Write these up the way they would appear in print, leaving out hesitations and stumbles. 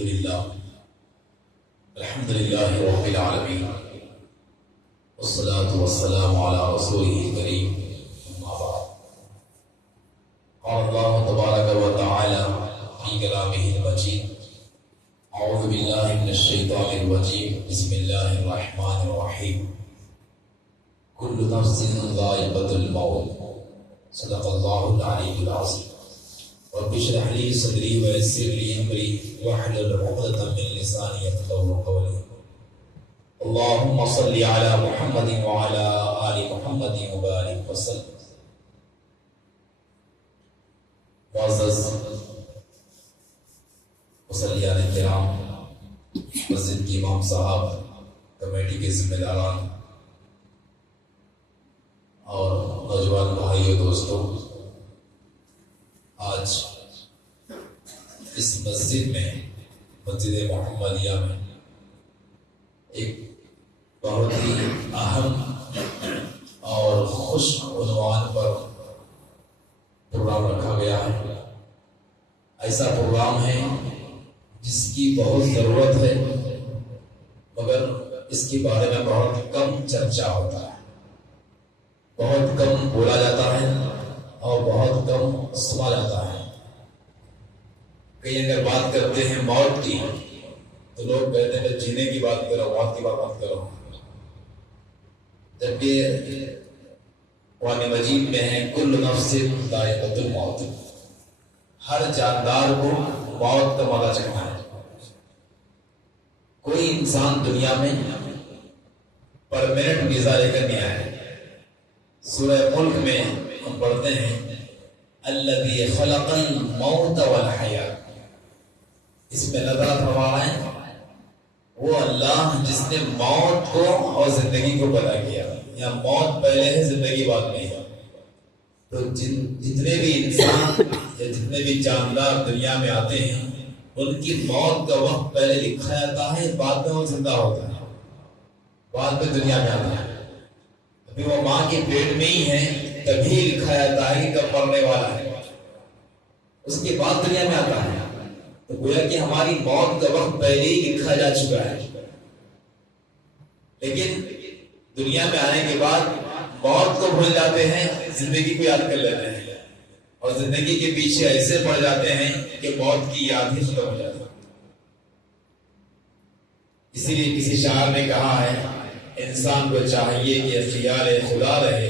الحمد لله رب العالمين والصلاة والسلام على رسوله الكريم أما بعد قال الله تبارك وتعالى في كلامه المجيد أعوذ بالله من الشيطان الرجيم بسم الله الرحمن الرحيم كل نفس ذائقة الموت صدق الله العلي العظيم رب اشرح لي صدري ويسر لي امري واحلل عقدة من لساني يفقهوا قولي اللهم صل على محمد وعلى آل محمد وبارك وسلم. معزز مصلیان کرام، مسجد کے امام صاحب، کمیٹی کے ذمہ داران اور نوجوان بھائیوں دوستوں، آج اس مسجد میں، مسجد محمدیہ میں ایک بہت ہی اہم اور خوش عنوان پر پروگرام رکھا گیا ہے. ایسا پروگرام ہے جس کی بہت ضرورت ہے، مگر اس کے بارے میں بہت کم چرچا ہوتا ہے، بہت کم بولا جاتا ہے اور بہت کم سنا جاتا ہے. کئی اگر بات کرتے ہیں موت کی تو لوگ کہتے ہیں جینے کی بات کرو، موت کی بات مت کرو، جبکہ قرآن مجید میں ہے کل نفس ذائقۃ الموت، ہر جاندار کو موت کا مزہ چکھنا ہے. کوئی انسان دنیا میں پرماننٹ ویزا لے کر نہیں آیا. سورہ ملک میں ہم پڑھتے ہیں الذی خلق الموت والحیات، اس میں اللہ تعالیٰ فرما رہے ہیں وہ اللہ جس نے موت کو اور زندگی کو پیدا کیا. یا موت پہلے ہے، زندگی بعد میں ہے. تو جتنے بھی انسان یا جتنے بھی جاندار دنیا میں آتے ہیں ان کی موت کا وقت پہلے لکھا جاتا ہے، بعد میں وہ زندہ ہوتا ہے، بعد میں دنیا میں آتا ہے. ابھی وہ ماں کے پیٹ میں ہی ہے تبھی لکھا جاتا ہے کہ کب مرنے والا ہے، اس کے بعد دنیا میں آتا ہے. تو گویا کہ ہماری موت کا وقت پہلے ہی لکھا جا چکا ہے، لیکن دنیا میں آنے کے بعد موت کو بھول جاتے ہیں، زندگی کو یاد کر لیتے ہیں اور زندگی کے پیچھے ایسے پڑ جاتے ہیں کہ موت کی یاد ہی ختم ہو جاتی ہے. اسی لیے کسی شاعر نے کہا ہے انسان کو چاہیے کہ خیال خدا رہے،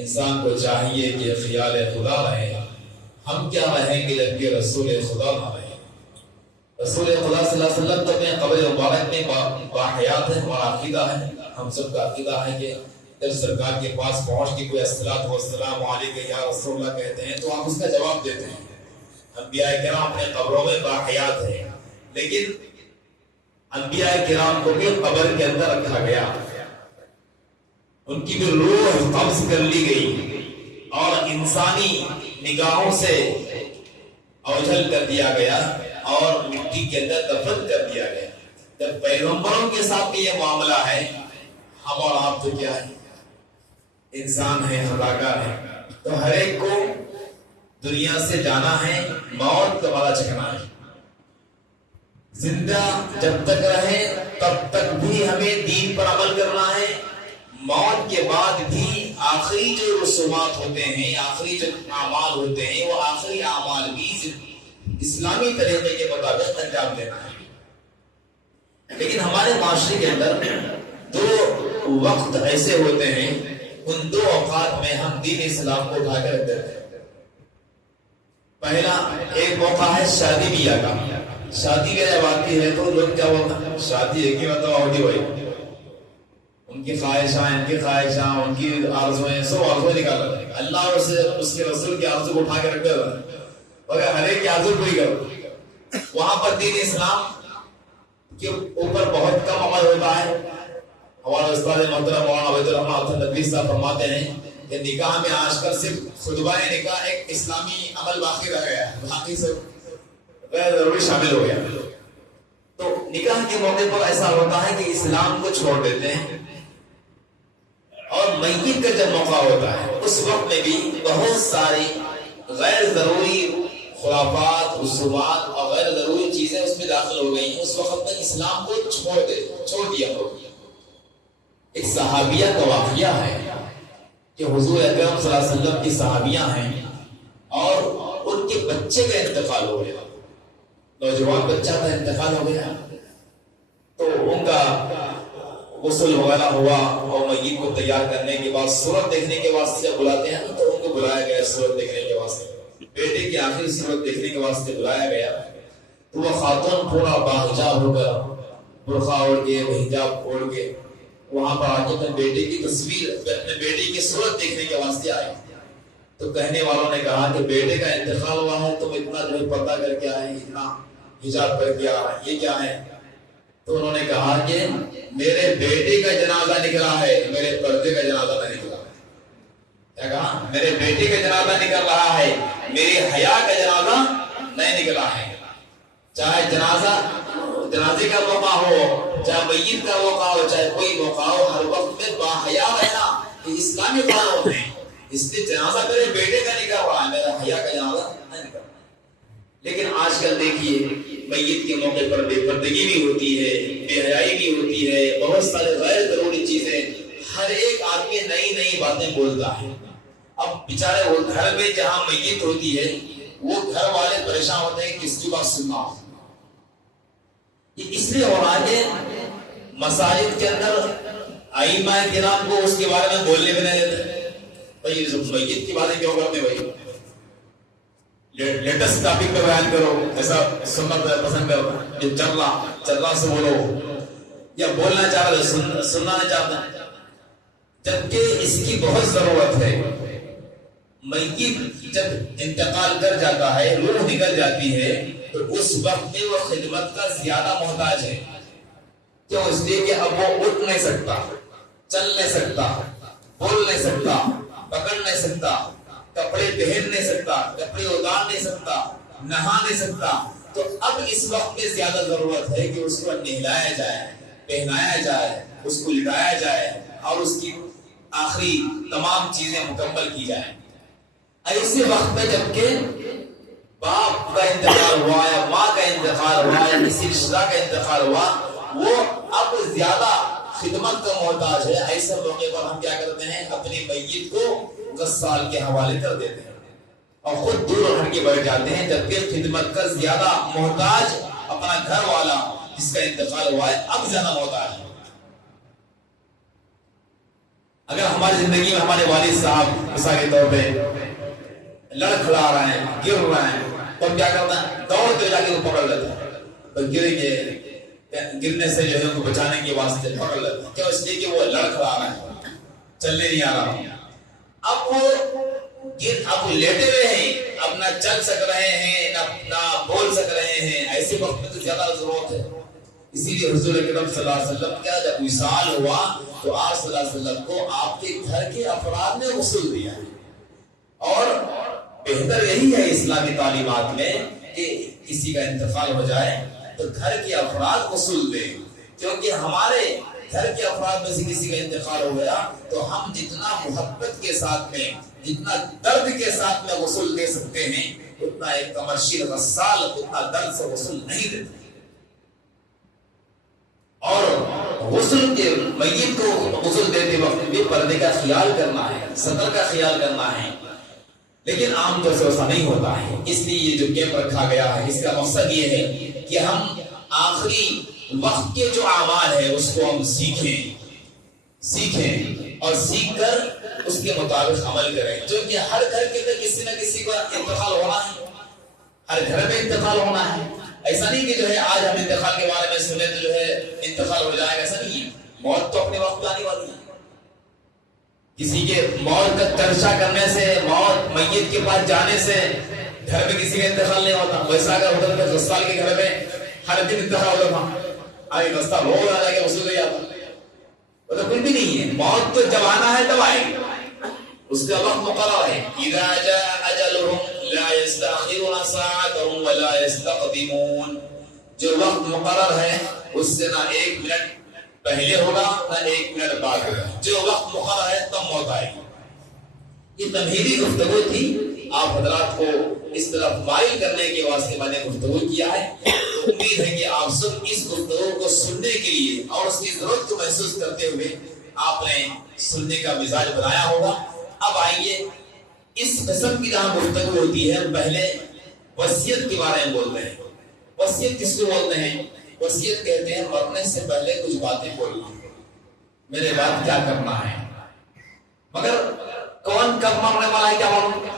انسان کو چاہیے کہ خیال خدا رہے، ہم کیا رہیں گے جبکہ رسول خدا نہ رہے. رسول خدا صلی اللہ علیہ وسلم تو اپنے قبر مبارک میں باحیات ہے. ہمارا عقیدہ ہے، ہم سب کا عقیدہ ہے کہ جب سرکار کے پاس پہنچ کے کوئی الصلوۃ والسلام علیک یا رسول اللہ کہتے ہیں تو آپ اس کا جواب دیتے ہیں. انبیاء کرام اپنے قبروں میں باحیات ہیں، لیکن انبیاء کرام کو بھی قبر کے اندر رکھا گیا، ان کی بھی روح قبض کر لی گئی اور انسانی نگاہوں سے اوجھل کر دیا گیا اور مٹی کے اندر دفن کر دیا گیا. جب پیغمبروں کے ساتھ بھی یہ معاملہ ہے، ہم اور آپ تو کیا ہے، انسان ہے، خطاکار ہے. تو ہر ایک کو دنیا سے جانا ہے، موت کا مزہ چکھنا ہے. زندہ جب تک رہے تب تک بھی ہمیں دین پر عمل کرنا ہے. موت کے بعد بھی آخری جو رسومات ہوتے ہیں، آخری جو اعمال ہوتے ہیں، وہ آخری اعمال بھی اسلامی طریقے کے مطابق انجام دینا ہے. لیکن ہمارے معاشرے کے اندر دو وقت ایسے ہوتے ہیں، ان دو اوقات میں ہم دین اسلام کو اٹھا کر رکھتے ہیں. پہلا ایک موقع ہے شادی بیاہ کا. شادی بیاہ جب آتی ہے تو لوگ کیا بولتے ہیں، شادی ایک ہی مطلب ہوتی ہوئی، ان کی خواہشاں، ان کی خواہشاں، ان کی آرزویں، سب آرزویں نکالا. اللہ اور اس کے رسول کی آرزو کو اٹھا کے رکھتے ہیں، مگر ہر ایک کی آرزو پوری کرو. وہاں پر دین اسلام کے اوپر بہت کم عمل ہوتا ہے. ہمارے استاد محترم مولانا عبید الرحمن ندوی صاحب فرماتے ہیں کہ نکاح میں آج کل صرف خطبہ نکاح ایک اسلامی عمل باقی رہ گیا ہے، باقی سب غیر ضروری شامل ہو گیا. تو نکاح کے موقع پر ایسا ہوتا ہے کہ اسلام کو چھوڑ دیتے ہیں، اور میت کا جب موقع ہوتا ہے اس وقت میں بھی بہت ساری غیر ضروری خرافات، رسومات اور غیر ضروری چیزیں اس میں داخل ہو گئی ہیں، اس وقت تک اسلام کو چھوڑ دیا ہو۔ ایک صحابیہ کا واقعہ ہے کہ حضور اکرم صلی اللہ علیہ وسلم کی صحابیاں ہیں اور ان کے بچے کا انتقال ہو گیا، نوجوان بچہ کا انتقال ہو گیا، تو ان کا غسل وغیرہ ہوا اور میت کو تیار کرنے کے بعد صورت دیکھنے کے واسطے بلاتے ہیں تو ان کو بلایا گیا صورت دیکھنے کے واسطے، بیٹے کی آخری صورت دیکھنے کے واسطے بلایا گیا، تو وہ خاتون پورا باحجاب ہو کر برقع اوڑھ کے حجاب اوڑھ کے وہاں پر آ کے اپنے بیٹے کی تصویر، اپنے بیٹے کی صورت دیکھنے کے واسطے آئے، تو کہنے والوں نے کہا کہ بیٹے کا انتقال ہوا ہے، تم اتنا جو ہے پردہ کر کے آئے، اتنا حجاب کر کے آئے، یہ کیا ہے؟ تو انہوں نے کہا کہ میرے بیٹے کا جنازہ نکلا ہے، میرے پردے کا جنازہ نہ نکلا ہے۔ کیا کہا؟ میرے بیٹے کا جنازہ نکل رہا ہے، میری حیا کا جنازہ نہیں نکلا ہے۔ چاہے جنازے کا موقع ہو، چاہے میت کا موقع ہو، چاہے کوئی موقع ہو، ہر وقت میں باحیا رہنا یہ اسلامی قانون ہے۔ اس لیے جنازہ میرے بیٹے کا نکل رہا ہے، میرا حیا کا جنازہ نہیں نکل رہا۔ لیکن آج کل دیکھیے میت کے موقع پر بے پردگی بھی ہوتی ہے، بے حیائی بھی ہوتی ہے، بہت سارے غیر ضروری چیزیں، ہر ایک آدمی نئی باتیں بولتا ہے۔ اب بیچارے وہ گھر میں جہاں میت ہوتی ہے وہ گھر والے پریشان ہوتے ہیں کس کی بات سننا ہو۔ یہ اس لیے ہو رہا ہے کہ مساجد کے اندر ائمہ کرام کو اس کے بارے میں بولنے بھی نہیں دیتے۔ بھائی میت کی باتیں کیوں کرتے بھائی؟ لیٹسٹ ٹاپک پہ بیان کرو، ایسا سننا پسند کرو، جو چل رہا سے بولو، یا بولنا چاہ رہے سننا نہیں چاہتے، جبکہ اس کی بہت ضرورت ہے۔ میت جب انتقال کر جاتا ہے، روح نکل جاتی ہے، تو اس وقت میں وہ خدمت کا زیادہ محتاج ہے۔ کیوں؟ اس لیے کہ اب وہ اٹھ نہیں سکتا، چل نہیں سکتا، بول نہیں سکتا، پکڑ نہیں سکتا، کپڑے پہن نہیں سکتا، کپڑے اتار نہیں سکتا، نہا نہیں سکتا، تو اب اس وقت میں زیادہ ضرورت ہے کہ اس کو نہلایا جائے، پہنایا جائے، اس کو لٹایا جائے اور اس کی آخری تمام چیزیں مکمل کی جائیں۔ ایسے وقت میں جبکہ باپ کا انتقال ہوا یا ماں کا انتقال ہوا یا کسی رشتہ دار کا انتقال ہوا، وہ اب زیادہ خدمت کا محتاج ہے، ایسے موقع پر ہم کیا کرتے ہیں؟ اپنی میت کو غسال کے حوالے کر دیتے ہیں اور خود دور ہٹ کے بیٹھ جاتے ہیں، جبکہ خدمت کا زیادہ محتاج اپنا گھر والا جس کا انتقال ہوا ہے اب زیادہ محتاج ہے۔ اگر ہماری زندگی میں ہمارے والد صاحب مثال کے طور پہ لڑکھڑا رہے ہیں، گر رہے ہیں، تو ہم کیا کرتے ہیں؟ دوڑ کے جا کے پکڑ لیتے ہیں، تو گریں گے، گرنے سے جو ہے ان کو بچانے کے واسطے پکڑ لیتے ہیں۔ کیوں؟ اس لیے کہ وہ لڑکھڑا رہے ہیں، چلنے نہیں آ رہا۔ اب وہ لیٹے ہوئے ہیں، اب نہ چل سک رہے ہیں، نہ بول سک رہے ہیں، ایسے وقت میں تو زیادہ ضرورت ہے۔ اسی لیے حضور اکرم صلی اللہ علیہ وسلم کا جب وصال ہوا تو آپ صلی اللہ علیہ وسلم کو آپ کے گھر کے افراد نے غسل دیا ہے، اور بہتر یہی ہے اسلامی تعلیمات میں کہ کسی کا انتقال ہو جائے تو گھر کے افراد غسل دیں، کیونکہ ہمارے گھر کے افراد میں سے کسی کا انتقال ہو گیا تو ہم جتنا محبت کے ساتھ میں، جتنا درد کے ساتھ میں غسل دے سکتے ہیں، اتنا ایک کمرشل غسال اتنا درد سے غسل نہیں دیتے۔ اور غسل کے میت کو غسل دیتے وقت بھی پردے کا خیال کرنا ہے، سطر کا خیال کرنا ہے، لیکن عام طور سے ایسا نہیں ہوتا ہے۔ اس لیے یہ جو کیمپ رکھا گیا ہے اس کا مقصد یہ ہے کہ ہم آخری وقت کے جو اعمال ہے اس کو ہم سیکھیں اور سیکھ کر اس کے مطابق عمل کریں، جو کہ ہر گھر کے اندر کسی نہ کسی کا انتقال ہونا ہے، ہر گھر میں انتقال ہونا ہے۔ ایسا نہیں کہ جو ہے آج ہم انتقال کے بارے میں سنیں تو جو ہے انتقال ہو جائے گا، ایسا نہیں ہے۔ موت تو اپنے وقت آنے والی ہے۔ کسی کے موت کا چرچا کرنے سے، موت میت کے پاس جانے سے گھر میں کسی کا انتقال نہیں ہوتا۔ ویسا اگر ہوتا تو 10 سال کے گھر میں ہر دن انتقال ہوتا تھا، آگے 10 سال ہو جا کے غسل دے جاتا، وہ تو کچھ بھی نہیں ہے۔ موت تو جب آنا ہے تب آئے گی، اس کا وقت مقرر ہے۔ اذا جاء اجلهم لا يستأخرون ساعة ولا يستقدمون، جو وقت مقرر ہے اس سے نہ 1 منٹ پہلے ہوگا نہ 1 منٹ بعد ہوگا، جو وقت مقرر ہے تب موت آئے گی۔ یہ تمہیدی گفتگو تھی، آپ حضرات کو اس طرف مائل کرنے کے واسطے میں نے گفتگو کیا ہے. تو امید ہے کہ آپ سب اس گفتگو کو سننے کے لیے اور اس کی ضرورت کو محسوس کرتے ہوئے آپ نے سننے کا مزاج بنایا ہوگا. اب آئیے اس قسم کی جہاں گفتگو ہوتی ہے پہلے وصیت کے بارے میں بولتے ہیں. وصیت کس کو بولتے ہیں؟ وصیت کہتے ہیں مرنے سے پہلے کچھ باتیں بولنا، میرے بعد کیا کرنا ہے. مگر کون کب مرنے والا ہے کیا معلوم؟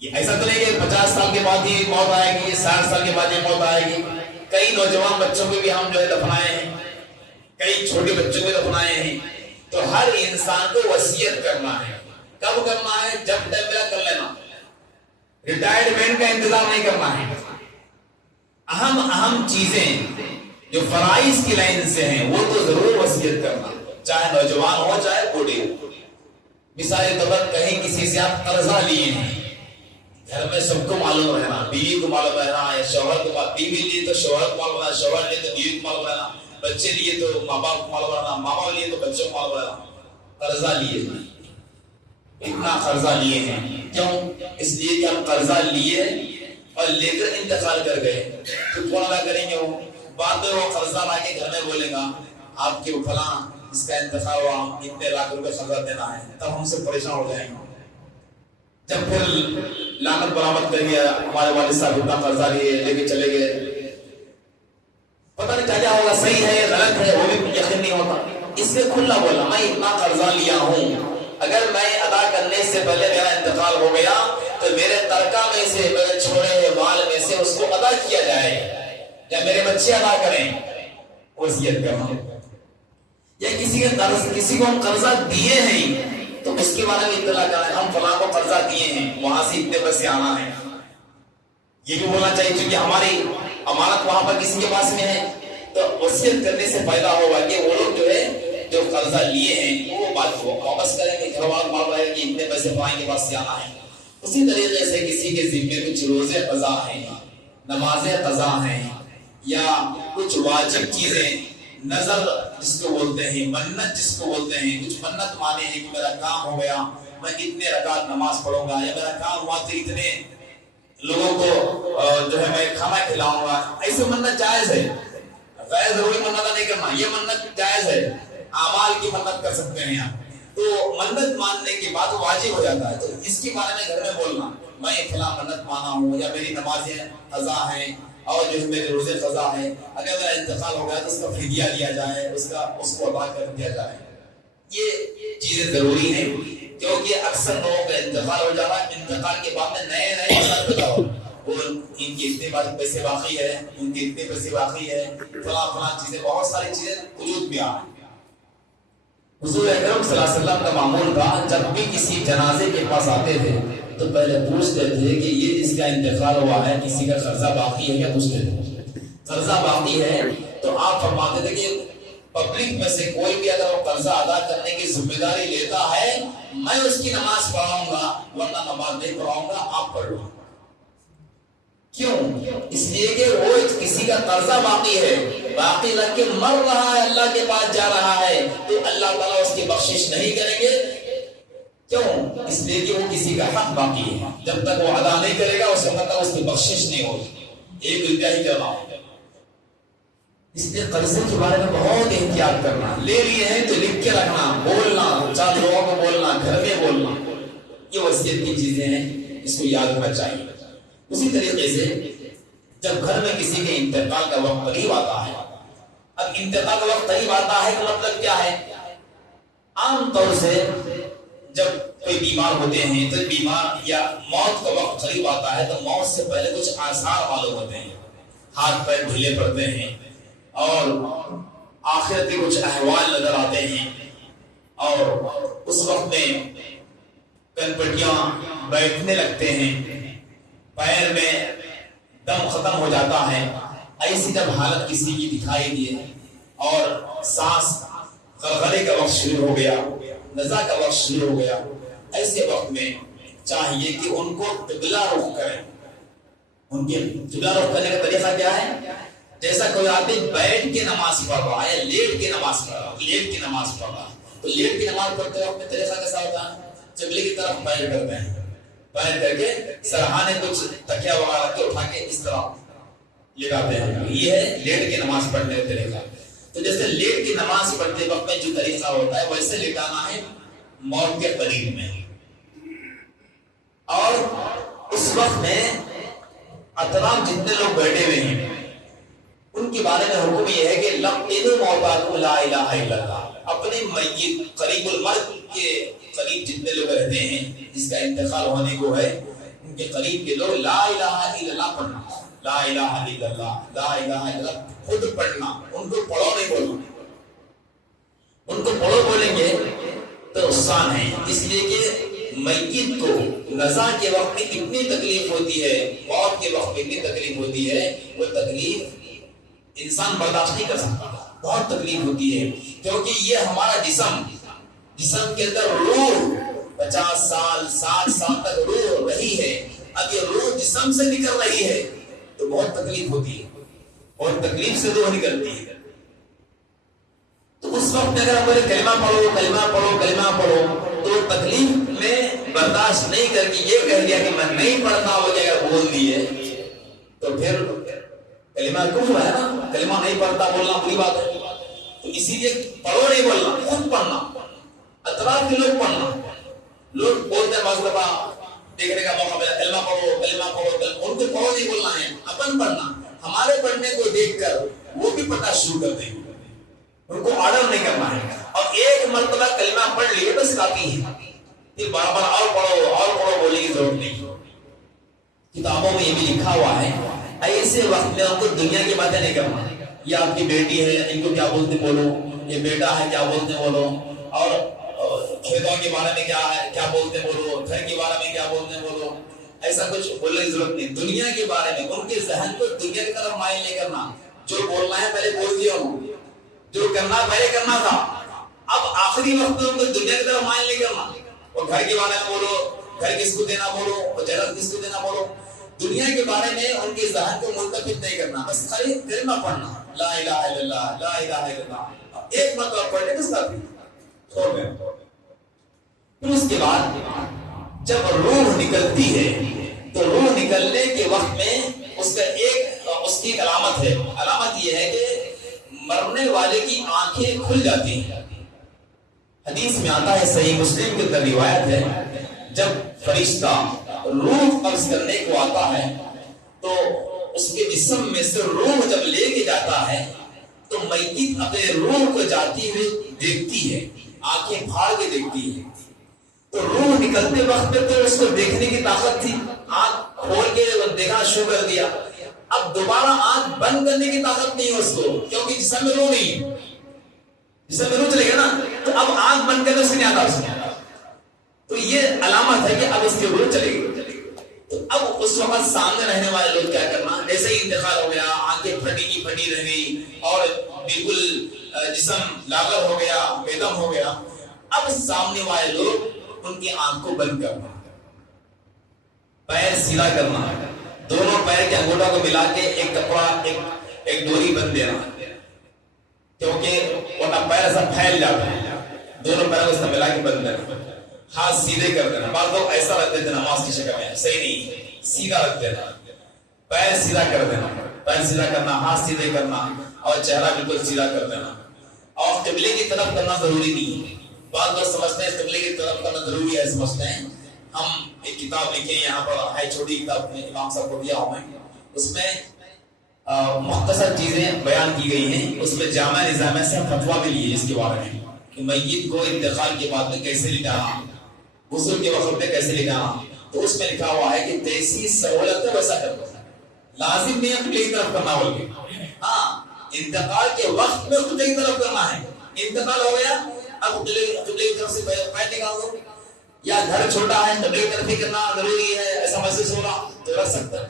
ایسا تو نہیں کہ 50 سال کے بعد ہی موت آئے گی، 60 سال کے بعد ہی موت آئے گی. کئی نوجوان بچوں کو بھی ہم جو ہے دفنائے ہیں، کئی چھوٹے بچوں کو دفنائے ہیں. تو ہر انسان کو وصیت کرنا ہے. کب کرنا ہے؟ جب ٹائم ملا کر لینا. ریٹائرمنٹ کا انتظار نہیں کرنا ہے. اہم چیزیں جو فرائض کی لائن سے ہیں وہ تو ضرور وصیت کرنا، چاہے نوجوان ہو چاہے بوڑھے ہو. مثال کے طور پر کہیں کسی سے آپ قرضہ لیے ہیں، گھر میں سب کو معلوم رہنا، بیوی کو معلوم رہنا یا شوہر کو، بیوی لیے تو شوہر کو معلوم رہنا، شوہر لیے تو بیوی کو معلوم رہنا، بچے لیے تو ماں باپ کو معلوم رہنا، ماں باپ لیے تو بچوں کو معلوم رہنا. قرضہ لیے ہیں، اتنا قرضہ لیے ہیں. کیوں؟ اس لیے کہ ہم قرضہ لیے اور لے کر انتقال کر گئے تو کون ادا کریں گے؟ وہ بعد میں وہ قرضہ لا کے گھر میں بولے گا آپ کے فلاں اس کا انتقال ہوا، اتنے لاکھ روپے قرضہ دینا ہے. تب ہم سے پریشان ہو جائیں گے. جب پھر لعنت برآمد کر گیا ہمارے والد صاحب اتنا قرضہ لیے لے کے چلے گئے، پتہ نہیں کیا ہوگا، صحیح ہے غلط ہے وہ بھی یقین نہیں ہوتا. اس لیے کھلا بولا میں اتنا قرضہ لیا ہوں، اگر میں ادا کرنے سے پہلے میرا انتقال ہو گیا تو میرے ترکہ میں سے، میرے چھوڑے ہوئے مال میں سے اس کو ادا کیا جائے یا میرے بچے ادا کریں. وصیت کرنا. یا کسی کو ہم قرضہ دیے ہیں تو اس کے بارے میں اطلاع کریں، ہم فلاں کو قرضہ دیے ہیں وہاں سے اتنے پیسے آنا ہے. یہ بھی بولنا چاہیے کیونکہ ہماری امانت وہاں پر کسی کے پاس میں ہے. تو وصیت کرنے سے فائدہ ہوگا کہ وہ لوگ جو ہے جو قرضہ لیے ہیں وہ بات کو واپس کریں گے. گھر والوں کو رہے کہ اتنے پیسے فلاں کے پاس سے آنا ہے. اسی طریقے سے کسی کے ذمے کچھ روزے قضا ہیں، نمازیں قضا ہیں، یا کچھ واجب چیزیں، نظر جس کو بولتے ہیں، منت جس کو بولتے ہیں، کچھ منت مانے ہیں کہ میرا کام ہو گیا میں اتنے رکعت نماز پڑھوں گا، یا میرا کام ہوا تو اتنے لوگوں کو جو ہے میں کھانا کھلاؤں گا. ایسے منت جائز ہے. غیر ضروری منت نہیں کرنا، یہ منت جائز ہے. اعمال کی منت کر سکتے ہیں آپ. تو منت ماننے کے بعد واجب ہو جاتا ہے. تو اس کے بارے میں گھر میں بولنا میں فلاں منت مانا ہوں، یا میری نمازیں قضا ہیں اور جو میرے روزے قضا ہیں، اگر میرا انتقال ہو گیا تو اس کا فدیہ لیا جائے، اس کو ادا کر دیا جائے. یہ چیزیں ضروری ہیں کیونکہ اکثر لوگوں کا انتقال ہو جاتا ہے. انتقال کے بعد میں نئے مسائل پیدا ہو، وہ ان کے اتنے پیسے باقی ہے، ان کے اتنے پیسے باقی ہے، فلاں چیزیں، بہت ساری چیزیں وجود میں آ رہی. حضور اکرم صلی اللہ علیہ وسلم کا معمول تھا جب بھی کسی جنازے کے پاس آتے تھے تو پہلے پوچھتے تھے کہ یہ جس کا انتقال ہوا ہے کسی کا قرضہ باقی ہے کیا؟ پوچھتے تھے. قرضہ باقی ہے تو آپ فرماتے تھے کہ پبلک میں سے کوئی بھی اگر وہ قرضہ ادا کرنے کی ذمہ داری لیتا ہے میں اس کی نماز پڑھاؤں گا، ورنہ نماز نہیں پڑھاؤں گا، آپ پڑھ لو. کیوں؟ اس لیے کہ وہ کسی کا قرضہ باقی ہے، باقی رکھ کے مر رہا ہے، اللہ کے پاس جا رہا ہے تو اللہ تعالیٰ اس کی بخشش نہیں کریں گے. کیوں؟ اس لیے کہ وہ کسی کا حق باقی ہے، جب تک وہ ادا نہیں کرے گا اس وقت تک اس کی بخشش نہیں ہوگی. ایک روپیہ ہی کرنا ہوگا. اس لیے قرضے کے بارے میں بہت احتیاط کرنا. لے لیے ہیں تو لکھ کے رکھنا، بولنا، 4 لوگوں کو بولنا، گھر میں بولنا. یہ وصیت کی چیزیں ہیں، اس کو یاد رکھنا چاہیے. اسی طریقے سے جب گھر میں کسی کے انتقال کا وقت قریب آتا ہے، اب انتقال کا وقت قریب آتا ہے تو مطلب کیا ہے؟ عام طور سے جب کوئی بیمار ہوتے ہیں تو بیمار یا موت کا وقت قریب آتا ہے تو موت سے پہلے کچھ آثار معلوم ہوتے ہیں، ہاتھ پیر ڈھیلے پڑتے ہیں اور آخرت کے کچھ احوال نظر آتے ہیں، اور اس وقت میں کنپٹیاں بیٹھنے لگتے ہیں، پیر میں دم ختم ہو جاتا ہے. ایسی جب حالت کسی کی دکھائی دیے اور سانس غرغرے کا وقت شروع ہو گیا، نزا کا وقت شروع ہو گیا، ایسے وقت میں چاہیے کہ ان کو قبلہ رخ کریں. ان کے قبلہ رخ کرنے کا طریقہ کیا ہے؟ جیسا کوئی آدمی بیٹھ کے نماز پڑھ رہا ہے، لیٹ کے نماز پڑھ رہا ہے تو لیٹ کی نماز پڑھتے وقت میں طریقہ کیسا ہوتا ہے؟ قبلے کی طرف پیر کرتے ہیں، بیٹھ کر کے سرہانے کچھ تکیا وغیرہ کے اٹھا کے اس طرح لٹاتے ہیں. یہ ہے لیٹ کے نماز پڑھنے کا طریقہ. تو جیسے لیٹ کی نماز پڑھتے وقت میں جو طریقہ ہوتا ہے ویسے لٹانا ہے موت کے قریب میں. اور اس وقت میں اطراف جتنے لوگ بیٹھے ہوئے ہیں ان کے بارے میں حکم یہ ہے کہ لقنوا موتاکم لا الہ الا اللہ. اپنے میت قریب المرگ کے قریب جتنے لوگ رہتے ہیں جس کا انتقال ہونے کو ہے ان کے قریب کے لوگ لا الہ الا اللہ پڑھنا. لا الہ الا اللہ لا الہ الا اللہ خود پڑھنا. ان کو پڑھو نہیں بولنا. ان کو پڑھو بولیں گے تو نقصان ہے. اس لیے کہ میت کو نزا کے وقت میں کتنی تکلیف ہوتی ہے, موت کے وقت میں کتنی تکلیف ہوتی ہے, وہ تکلیف انسان برداشت نہیں کر سکتا. بہت تکلیف ہوتی ہے کیونکہ یہ ہمارا جسم کے اندر روح 50 سال 60 سال تک روح رہی ہے. اب یہ روح جسم سے نکل رہی ہے تو بہت تکلیف ہوتی ہے اور تکلیف سے روح نکلتی ہے. تو اس وقت میں اگر ہم بولے کلمہ پڑھو کلمہ پڑھو کلمہ پڑھو تو تکلیف میں برداشت نہیں کر کے یہ کہہ دیا کہ میں نہیں پڑھتا ہو جائے اگر بول دیے تو پھر کلمہ کفر ہے نا. کلمہ نہیں پڑھتا بولنا بری بات ہے. تو اسی لیے پڑھو نہیں بولنا, خود پڑھنا. اطراف کے لوگ پڑھنا. لوگ بولتے ہیں بعض دفعہ دیکھنے کا موقع ملا کلمہ پڑھو کلمہ پڑھو, ان کو پڑھو نہیں بولنا ہے, اپن پڑھنا. ہمارے پڑھنے کو دیکھ کر وہ بھی پڑھنا شروع کر دیں. ان کو آرڈر نہیں کرنا ہے. اور ایک مرتبہ کلمہ پڑھ لیے بس کافی ہے. پھر بار بار اور پڑھو بولنے کی ضرورت نہیں. کتابوں میں یہ بھی لکھا ہوا ہے ایسے وقت میں ان کو دنیا کی باتیں نہیں کرنا. یہ آپ کی بیٹی ہے ان کو کیا بولتے بولو, یہ بیٹا ہے کیا بولتے بولو, اور کھیتوں کے بارے میں کیا بولتے بولو, گھر کے بارے میں کیا بولتے بولو. ایسا کچھ بولنے کی ضرورت نہیں. دنیا کے بارے میں ان کے ذہن کو دنیا کی طرف مائل نہیں کرنا. جو بولنا ہے پہلے بول دیا ہوں, جو کرنا پہلے کرنا تھا. اب آخری وقت میں ان کو دنیا کی طرف مائل نہیں کرنا. اور گھر کے بارے میں بولو, گھر کس کو دینا بولو, اور جنت کس کو دینا بولو. دنیا کے بارے میں ان کے ذہن کو منتقل نہیں کرنا. بس خالی کلمہ پڑھنا لا الہ الا اللہ لا الہ الا اللہ. ایک مرتبہ پڑھنے بس کافی ہو گیا. پھر اس کے بعد جب روح نکلتی ہے تو روح نکلنے کے وقت میں اس کی ایک علامت ہے. علامت یہ ہے کہ مرنے والے کی آنکھیں کھل جاتی ہیں. حدیث میں آتا ہے, صحیح مسلم کے اندر روایت ہے, جب فرشتہ روح قبض کرنے کو آتا ہے تو اس کے جسم میں سے روح جب لے کے جاتا ہے تو میت اپنے روح کو جاتی ہوئی دیکھتی ہے, آنکھیں پھاڑ کے دیکھتی ہے. تو روح نکلتے وقت میں تو اس کو دیکھنے کی طاقت تھی, آنکھ کھول کے دیکھنا شروع کر دیا. اب دوبارہ آنکھ بند کرنے کی طاقت نہیں ہے اس کو, کیونکہ جسم میں روح نہیں ہے. جسم میں روح چلے گا نا, تو اب آنکھ بند کرنے سے نہیں آتا اس کو. تو یہ علامت ہے کہ اب اس کی روح چلے گی. تو اب اس وقت سامنے رہنے والے لوگ کیا کرنا, جیسے ہی انتقال ہو گیا, آنکھیں پھٹی کی پھٹی رہ گئی اور بالکل جسم لاغر ہو گیا, بےدم ہو گیا. اب سامنے والے لوگ ان کی آنکھ کو بند کرنا, پیر سیدھا کرنا, دونوں پیر کے انگوٹھوں کو ملا کے ایک کپڑا ایک ڈوری بند دینا, کیونکہ ورنہ پیر ایسا پھیل جاتا ہے. دونوں پیروں کو ملا کے بند دینا, ہاتھ سیدھے کر دینا. بعض لوگ ایسا رکھ دیتے نماز کی شکل میں, صحیح نہیں, سیدھا رکھ دینا, پیر سیدھا کر دینا, پیر سیدھا کرنا, ہاتھ سیدھے کرنا اور چہرہ بالکل سیدھا کر دینا. اور قبلے کی طرف کرنا ضروری نہیں ہے. بعض لوگ سمجھتے ہیں قبلے کی طرف کرنا ضروری ہے, سمجھتے ہیں. ہم ایک کتاب لکھے یہاں پر ہے, چھوٹی کتاب میں امام صاحب کو دیا ہوں میں, اس میں مختصر چیزیں بیان کی گئی ہیں. اس میں جامع نظامیہ سے فتویٰ بھی لیے اس کے بارے میں کہ میت کو انتقال کے بعد میں کیسے لٹانا, غسل کے وقت میں کیسے لٹانا. تو اس میں لکھا ہوا ہے کہ جیسی سہولت ہے ویسا کرنا, لازم نہیں قبلے کی طرف کرنا بول کے. ہاں, انتقال کے وقت میں قبلے کی طرف کرنا ہے. انتقال ہو گیا, اب قبلے کی طرف سے پیر نکال دو, یا گھر چھوٹا ہے قبلے کی طرف ہی کرنا ضروری ہے, ایسا محسوس ہو رہا تو رکھ سکتا ہے.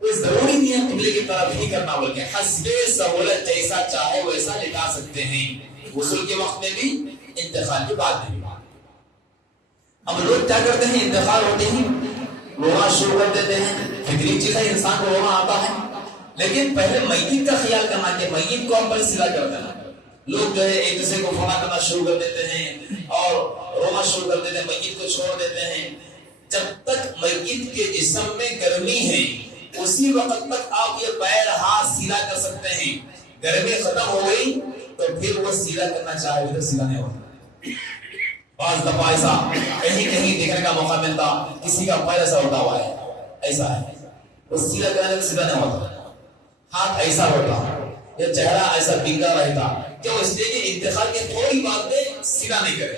کوئی ضروری نہیں ہے قبلے کی طرف ہی کرنا بول کے. حسب سہولت جیسا چاہے ویسا لٹا سکتے ہیں, غسل کے وقت میں بھی, انتقال کے بعد بھی. اب لوگ کیا کرتے ہیں, انتقال ہوتے ہی رونا شروع کر دیتے ہیں. فطری چیز ہے, انسان کو رونا آتا ہے, لیکن پہلے میت کا خیال کرنا کہ میت کو ہم پر سیدھا کر دینا. لوگ جو ہے ایک دوسرے کو فونا کرنا شروع کر دیتے ہیں اور رونا شروع کر دیتے ہیں, میت کو چھوڑ دیتے ہیں. جب تک میت کے جسم میں گرمی ہے اسی وقت تک آپ یہ پیر ہاتھ سیدھا کر سکتے ہیں. گرمی ختم ہو گئی تو پھر وہ سیدھا کرنا چاہے تو سیدھا نہیں ہوتا. بعض دفعہ ایسا کہیں کہیں دیکھنے کا موقع ملتا کسی کا پیر ایسا اٹھا ہوا ہے, ایسا ہے, وہ سیدھا کرنے کا سیدھا نہیں ہوتا. ہاتھ ایسا ہوتا یا چہرہ ایسا بنگا رہتا, کیوں؟ اس لیے کہ انتقال کے تھوڑی بات میں سیدھا نہیں کرے.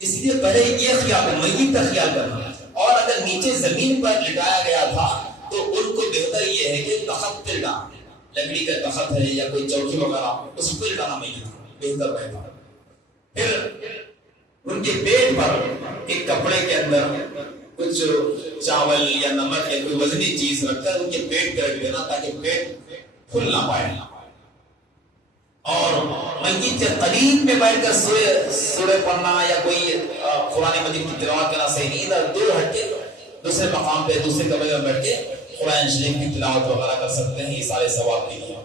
اس لیے پہلے یہ خیال کرنا, میت کا خیال کرنا. اور اگر نیچے زمین پر لٹایا گیا تھا تو ان کو بہتر یہ ہے کہ تخت پہ لٹانا, لکڑی کا تخت ہے یا کوئی چوکی وغیرہ اس پہ لٹانا میت بہتر رہتا. پھر ان کے پیٹ پر ایک کپڑے کے اندر کچھ چاول یا نمک یا کوئی وزنی چیز رکھ کر ان کے پیٹ پہ رکھ دینا تاکہ پیٹ پھول نہ پائے. اور میت کے قریب میں بیٹھ کر سورہ پڑھنا یا کوئی قرآن مجید کی تلاوت کرنا صحیح نہیں. ادھر دور ہٹ کے دوسرے مقام پہ دوسرے کمرے میں بیٹھ کے قرآن شریف کی تلاوت وغیرہ کر سکتے ہیں, یہ سارے ثواب کے لیے.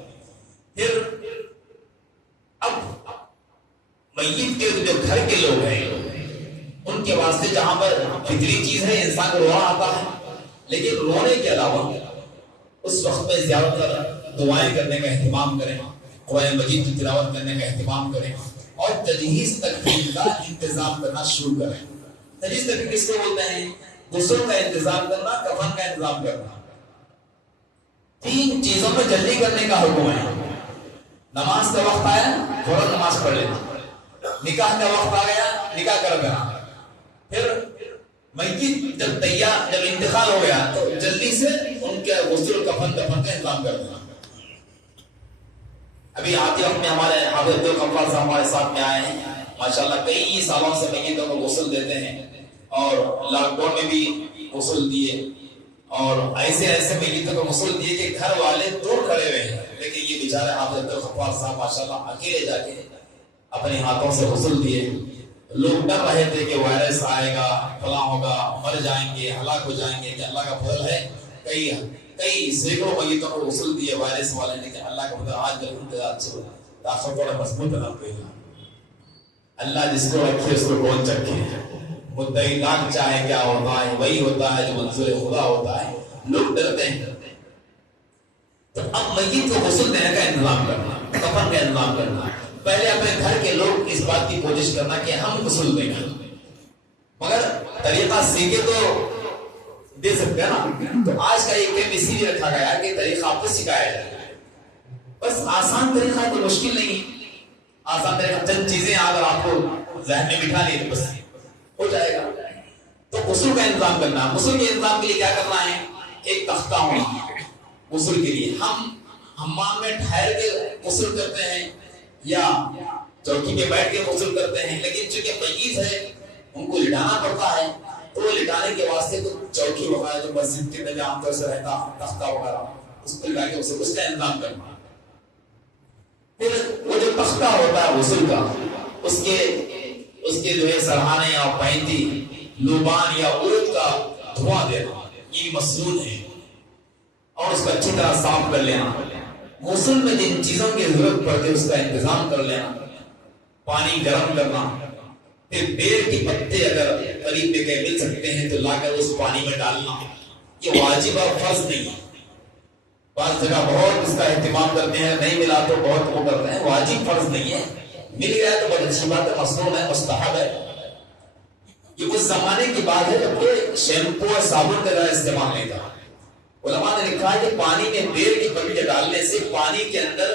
پھر اب میت کے جو گھر کے لوگ ہیں ان کے واسطے جہاں پر فطری چیز ہے انسان کو رونا آتا ہے, لیکن رونے کے علاوہ اس وقت میں زیادہ تر دعائیں کرنے کا اہتمام کریں, قرآن مجید کی تلاوت کرنے کا اہتمام کریں اور تجہیز تکفین کا انتظام کرنا شروع کریں. تجہیز تکفین کس کو بولتے ہیں؟ غسل کا انتظام کرنا, کفن کا انتظام کرنا. 3 چیزوں میں جلدی کرنے کا حکم ہے. نماز کا وقت آیا فوراً نماز پڑھ لینا, نکاح کا وقت آ گیا نکاح کر دینا. پھر میت جب انتقال ہو گیا تو جلدی سے ان کے غسل کفن دفن کا انتظام کر دینا. ابھی آتے وقت میں ہمارے حافظ عبدالغفار صاحب ہمارے ساتھ میں آئے ہیں, ماشاءاللہ کئی سالوں سے میتوں کو غسل دیتے ہیں اور لاک ڈاؤن میں بھی غسل دیے اور ایسے میتوں کو غسل دیے کہ گھر والے دور کھڑے ہوئے ہیں, لیکن یہ بیچارے حافظ عبدالغفار صاحب ماشاءاللہ اکیلے جا کے اپنے ہاتھوں سے غسل دیے. لوگ ڈر رہے تھے کہ وائرس آئے گا, فلاں ہوگا, مر جائیں گے, ہلاک ہو جائیں گے, کہ اللہ کا فضل ہے کئی سینکڑوں میتوں کو غسل دیے وائرس والے, لیکن اللہ کا فضل آج کل انتظار چل رہا ہے تاخیر تھوڑا مضبوط بنا پڑے گا. اللہ جس کو رکھے اس کو کون چکے. مدعی لاکھ چاہے کیا ہوتا ہے, وہی ہوتا ہے جو منظور خدا ہوتا ہے. لوگ ڈرتے ہیں. تو اب میت کو غسل دینے کا انتظام کرنا, کفن کا انتظام کرنا. پہلے اپنے گھر کے لوگ اس بات کی کوشش کرنا کہ ہم غسل دیں گے, مگر طریقہ سیکھے تو دے سکتے ہیں نا. تو آج کا ایک کیمپ اسی لیے رکھا گیا کہ طریقہ آپ کو سکھایا جائے. بس آسان طریقہ ہے, کوئی مشکل نہیں. آسان طریقہ چند چیزیں اگر آپ کو ذہن میں بٹھا لی تو بس ہو جائے گا. تو غسل کا انتظام کرنا. غسل کے انتظام کے لیے کیا کرنا ہے؟ ایک تختہ ہونا غسل کے لیے. ہم حمام میں ٹھہر کے غسل کرتے ہیں یا چوکی پہ بیٹھ کے غسل کرتے ہیں, لیکن چونکہ میت ہے ان کو لٹانا پڑتا ہے تو وہ لٹانے کے واسطے تو چوکی وغیرہ جو مسجد کے اندر عام طور سے رہتا تختہ وغیرہ اس کو لٹا کے اس کا انتظام کرنا. پھر وہ جو تختہ ہوتا ہے غسل کا اس کے جو ہے سرہانے اور پینتی لوبان یا عود کا دھواں دینا, یہ مسنون ہے, اور اس کو اچھی طرح صاف کر لینا. غسل میں جن چیزوں کی ضرورت پڑتی ہے اس کا انتظام کر لینا. پانی گرم کرنا. پھر پیڑ کے پتے اگر قریب میں کہیں مل سکتے ہیں تو لا کر اس پانی میں ڈالنا. یہ واجب اور فرض نہیں ہے. بعض جگہ بہت اس کا اہتمام کرتے ہیں, نہیں ملا تو بہت وہ کرتے ہیں. واجب فرض نہیں ہے, مل گیا تو بہت اچھی بات ہے, مسنون ہے, مستحب ہے. یہ اس زمانے کی بات ہے جب کہ شیمپو اور صابن کا زیادہ استعمال نہیں تھا. علماء نے لکھا ہے کہ پانی میں بیل کی پتی ڈالنے سے پانی کے اندر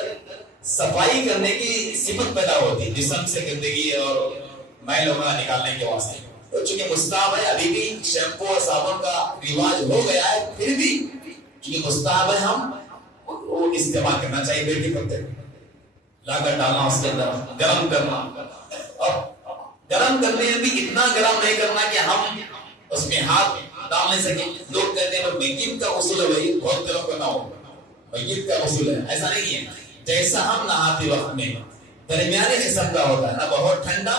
صفائی کرنے کی صفت پیدا ہوتی, جسم سے گندگی اور میل وغیرہ نکالنے کے واسطے. تو چونکہ مستحب ہے, ابھی بھی شیمپو اور صابن کا رواج ہو گیا ہے, پھر بھی چونکہ مستحب ہے ہم وہ استعمال کرنا چاہیے. بیل کے پتے لا کر ڈالنا, اس کے اندر گرم کرنا, اور گرم کرنے میں بھی اتنا گرم نہیں کرنا کہ ہم اس میں ہاتھ ڈال نہیں سکیں. لوگ کہتے ہیں میت کا غسل ہے بھائی بہت گرم کرنا ہو, میت کا غسل ہے, ایسا نہیں ہے. جیسا ہم نہاتے وقت میں درمیانے قسم کا ہوتا ہے, نہ بہت ٹھنڈا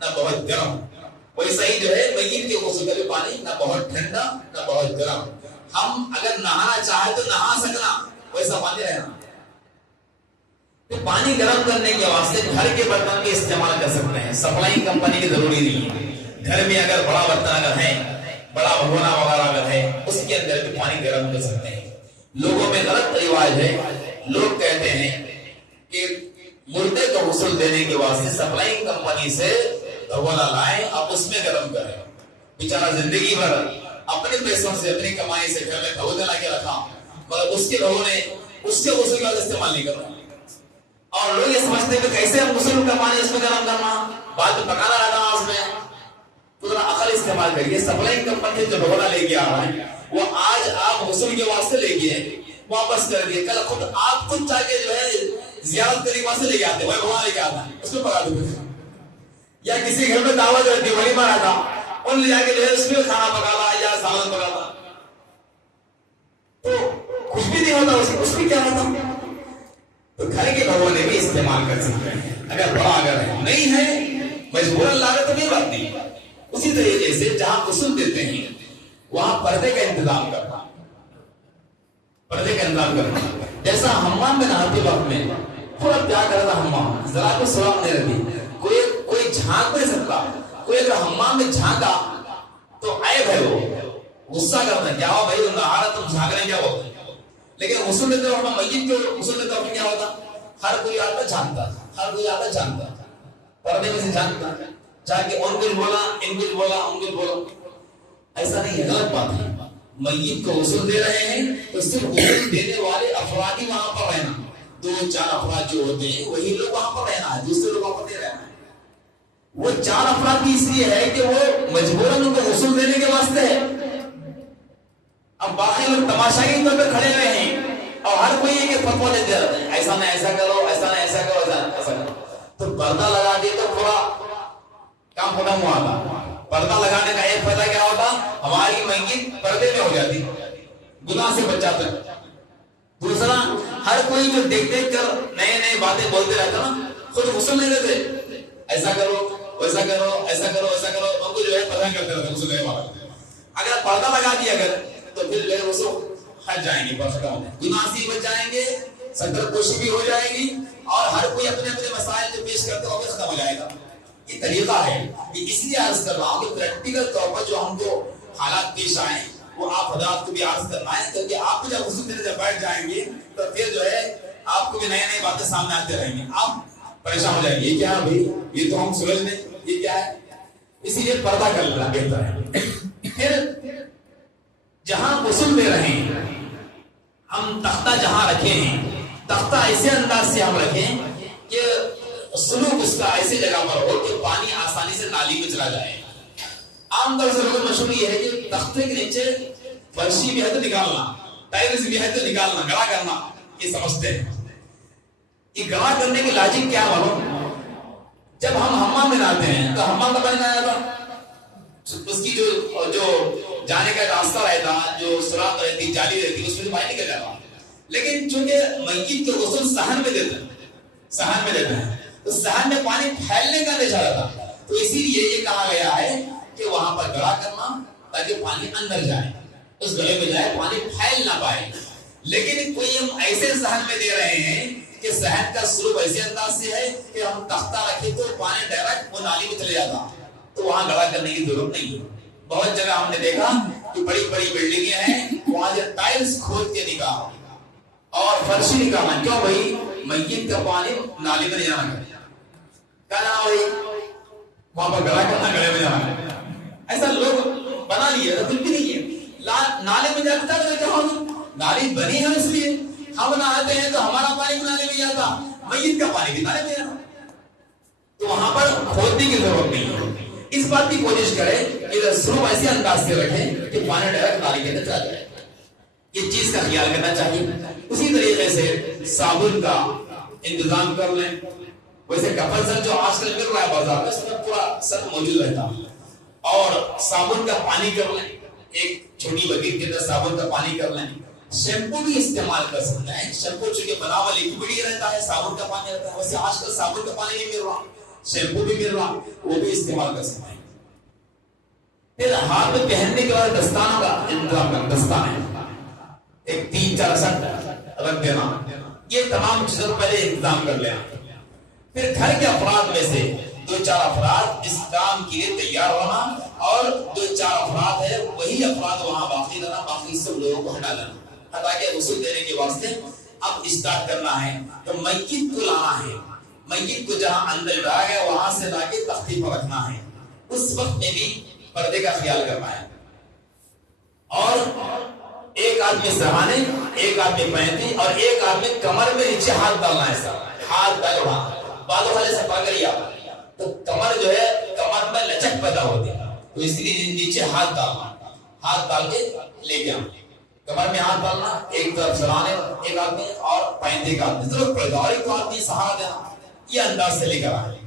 نہ بہت گرم, ویسا ہی جو ہے میت کے غسل کا بھی پانی نہ بہت ٹھنڈا نہ بہت گرم. ہم اگر نہانا چاہے تو نہا سکنا, ویسا پانی رہنا. تو پانی گرم کرنے کے واسطے گھر کے برتن بھی استعمال کر سکتے ہیں, سپلائی کمپنی کی ضروری نہیں ہے. گھر میں اگر بڑا برتن اگر ہے بڑا بھگونا وغیرہ اگر ہے اس کے اندر بھی پانی گرم کر سکتے ہیں. لوگوں میں غلط رواج ہے، لوگ کہتے ہیں کہ مردے کو غسل دینے کے واسطے سپلائنگ کمپنی سے بھگونا لائیں، اب اس میں گرم کریں. بیچارہ زندگی بھر اپنے پیسوں سے اپنی کمائی سے گھر میں بھگونے لا کے رکھا، مگر اس کے بھگونے اس کے غسل کا استعمال نہیں کرنا. اور لوگ یہ سمجھتے ہیں کہ کیسے ہم غسل کا پانی اس میں گرم کرنا، بعد میں پکانا رہنا اس میں. تو ذرا عقل استعمال کریے. سپلائنگ کمپنی جو بھگونا لے کے آ رہا ہے وہ آج آپ غسل کے واسطے لے کے واپس کر دیے، کل خود آپ خود چاہ کے جو ہے زیارت کرنے کے واسطے لے کے آتے ہیں، وہ بھگونا لے کے آتا ہے اس میں پکا دو. یا کسی گھر میں دعوت رہتی ہے ولیمہ رہتا، ان لے جا کے جو ہے اس میں کھانا پکاتا یا سالن پکاتا، تو کچھ بھی نہیں ہوتا اس میں کیا ہوتا. تو گھر کے بھگونے بھی استعمال کر سکتے ہیں اگر بڑا اگر نہیں ہے مجبوراً لاگت تو کوئی بات نہیں. اسی طریقے سے جہاں غسل دیتے ہیں وہاں پردے کا انتظام کرنا، پردے کا انتظام کرنا. جیسا حمام میں نہاتے وقت میں تھوڑا کیا کرتا حمام ذرا کو سراغ نہیں رہتی، کوئی جھانک نہیں سکتا. کوئی اگر حمام میں جھانکا تو عیب ہے، وہ غصہ کرتا ہے، کیا ہوا بھائی نہا رہا تم جھانک رہے کیا ہوا. لیکن غسل دیتے وقت میت کے غسل دیتے وقت کیا ہوتا، ہر کوئی آتا جھانکتا، ہر کوئی آتا جھانکتا، پردے میں سے جھانکتا جا کے ان کو بولا ان کو بولا ان کو بولا. ایسا نہیں ہے، غلط بات ہے. میت کو غسل دے رہے ہیں تو صرف غسل دینے والے افراد ہی وہاں پر رہنا، 2-4 افراد جو ہوتے ہیں وہی لوگ وہاں پر رہنا ہے، دوسرے لوگ وہاں پر نہیں رہنا ہے. وہ 4 افراد بھی اس لیے ہے کہ وہ مجبوراً ان کو غسل دینے کے واسطے ہے. اب باقی لوگ تماشائی طور پہ کھڑے ہوئے ہیں اور ہر کوئی ایک فتویٰ دیتے رہتے ہیں، ایسا نہ ایسا کرو، ایسا نہ ایسا کرو، ایسا کرو. تو پردہ لگا دے تو تھوڑا کام ختم ہوا تھا. پردہ لگانے کا ایک فائدہ کیا ہوتا، ہماری میت پردے میں ہو جاتی، گناہ سے بچ جاتا. دوسرا ہر کوئی جو دیکھ دیکھ کر نئے نئے باتیں بولتے رہتا نا، خود غسل نہیں دیتے، ایسا کرو ویسا کرو ایسا کرو ایسا کرو، ان کو جو ہے پردہ کرتے رہتے غسل دینے والا. اگر پردہ لگا دیا اگر تو پھر جو ہے غسل ہٹ جائیں گے، گناہ سے بچ جائیں گے، ستر کوشی بھی ہو جائے گی اور ہر کوئی اپنے اپنے مسائل جو پیش کرتے ہوئے ختم ہو جائے گا. یہ طریقہ ہے. یہ اس لیے عرض کر رہا ہوں کہ پریکٹیکل طور پر جو ہم کو حالات پیش آئیں وہ آپ حضرات کو بھی عرض کرنا ہے، کیونکہ آپ کو جب غسل دینے جب بیٹھ جائیں گے تو پھر جو ہے آپ کو بھی نئی نئی باتیں سامنے آتے رہیں گے، آپ پریشان ہو جائیں گے، یہ کیا ہے بھائی، یہ تو ہم سمجھ لیں یہ کیا ہے. اسی لیے پردہ کر لینا بہتر ہے. پھر جہاں غسل دے رہے ہیں ہم تختہ جہاں رکھے ہیں، تختہ ایسے انداز سے ہم رکھیں کہ سلوک اس کا ایسی جگہ پر ہو کہ پانی آسانی سے نالی میں چلا جائے. عام طور سے لوگوں مشہور یہ ہے کہ تختے کے نیچے فرشی بھی ہے تو نکالنا، ٹائلز بھی ہے تو نکالنا، گڑا کرنا، یہ سمجھتے ہیں. یہ گڑا کرنے کی لاجک کیا معلوم، جب ہم حمام میں نہاتے ہیں تو حمام کا پانی نہ آتا، اس کی جو جانے کا راستہ رہتا، جو سوراخ رہتی، جالی رہتی، اس میں سے پانی نکل جاتا. لیکن چونکہ میت کے غسل صحن میں دیتے ہیں، صحن میں دیتے ہیں تو صحن میں پانی پھیلنے کا اندیشہ رہتا، تو اسی لیے یہ کہا گیا ہے کہ وہاں پر گڑا کرنا تاکہ پانی اندر جائے، اس گڑے میں جائے، پانی پھیل نہ پائے. لیکن کوئی ہم ایسے صحن میں دے رہے ہیں کہ صحن کا سلوک ایسے انداز سے ہے کہ ہم تختہ رکھے تو پانی ڈائریکٹ وہ نالی میں چلے جاتا، تو وہاں گڑا کرنے کی ضرورت نہیں ہے. بہت جگہ ہم نے دیکھا کہ بڑی بڑی بلڈنگیں ہیں، وہاں جو ٹائلز کھود کے نکالا اور فرشی نکالنا، کیوں بھائی میت کا پانی نالی میں نہیں جانا ہے، کیا جانا بھائی وہاں پر گڑا کرنا، گڑے میں جانا ہے. ایسا لوگ بنا لیے، بالکل بھی نہیں ہے. نالے میں جاتا تو کیا ہوگا، نالی بنی ہے اس لیے ہم نہاتے ہیں تو ہمارا پانی بھی نالے میں جاتا، میت کا پانی بھی نالے میں جاتا، تو وہاں پر کھودنے کی ضرورت نہیں ہے. اس بات کی کوشش کریں کہ سلوک ایسے انداز سے رکھیں کہ پانی ڈائریکٹ نالی کے اندر چلا جائے. یہ چیز کا خیال کرنا چاہیے. اسی طریقے سے صابن کا انتظام کر لیں. ویسے کپل سر جو آج کل مل رہا ہے بازار میں، اس میں پورا سر موجود رہتا، اور صابن کا پانی کر لیں، ایک چھوٹی بکیٹ کے اندر صابن کا پانی کر لیں. شیمپو بھی استعمال کر سکتے ہیں، شیمپو چونکہ بنا ہوا لیکوڈ ہی رہتا ہے، صابن کا پانی رہتا ہے. ویسے آج کل صابن کا پانی نہیں مل رہا، شیمپو بھی مل رہا، وہ بھی استعمال کر سکتے ہیں. پھر ہاتھ میں پہننے کے بعد دستانوں کا انتظام کرنا، دستانے ایک 3-4 سیٹ رکھ دینا، یہ تمام چیزوں پہلے انتظام کر لینا. پھر گھر کے افراد میں سے دو چار افراد اس کام کے لیے تیار ہونا اور دو چار افراد ہے وہی افراد وہاں باقی رہنا، باقی سب لوگوں کو ہٹا لینا، ہٹا کے غسل دینے کے واسطے اب اسٹارٹ کرنا ہے۔ تو میت کو لانا ہے، میت کو جہاں اندر لایا گیا وہاں سے لا کے تختی پر رکھنا ہے، اس وقت میں بھی پردے کا خیال کرنا ہے۔ اور ایک آدمی سرہانے، ایک آدمی پینتی اور ایک آدمی کمر میں نیچے ہاتھ ڈالنا ہے، سر ہاتھ ڈالو، ہاں بالوں والے سے پکڑ لیا تو کمر جو ہے کمر میں لچک پیدا ہوتی ہے، تو اس لیے نیچے ہاتھ ڈالنا، ہاتھ ڈال کے لے کے آنا، کمر میں ہاتھ ڈالنا، ایک طرف سرانے ایک آدمی اور پینتی کا آدمی، ضرورت پڑے گا اور ایک آدمی سہارا دینا، یہ انداز سے لے کر آئے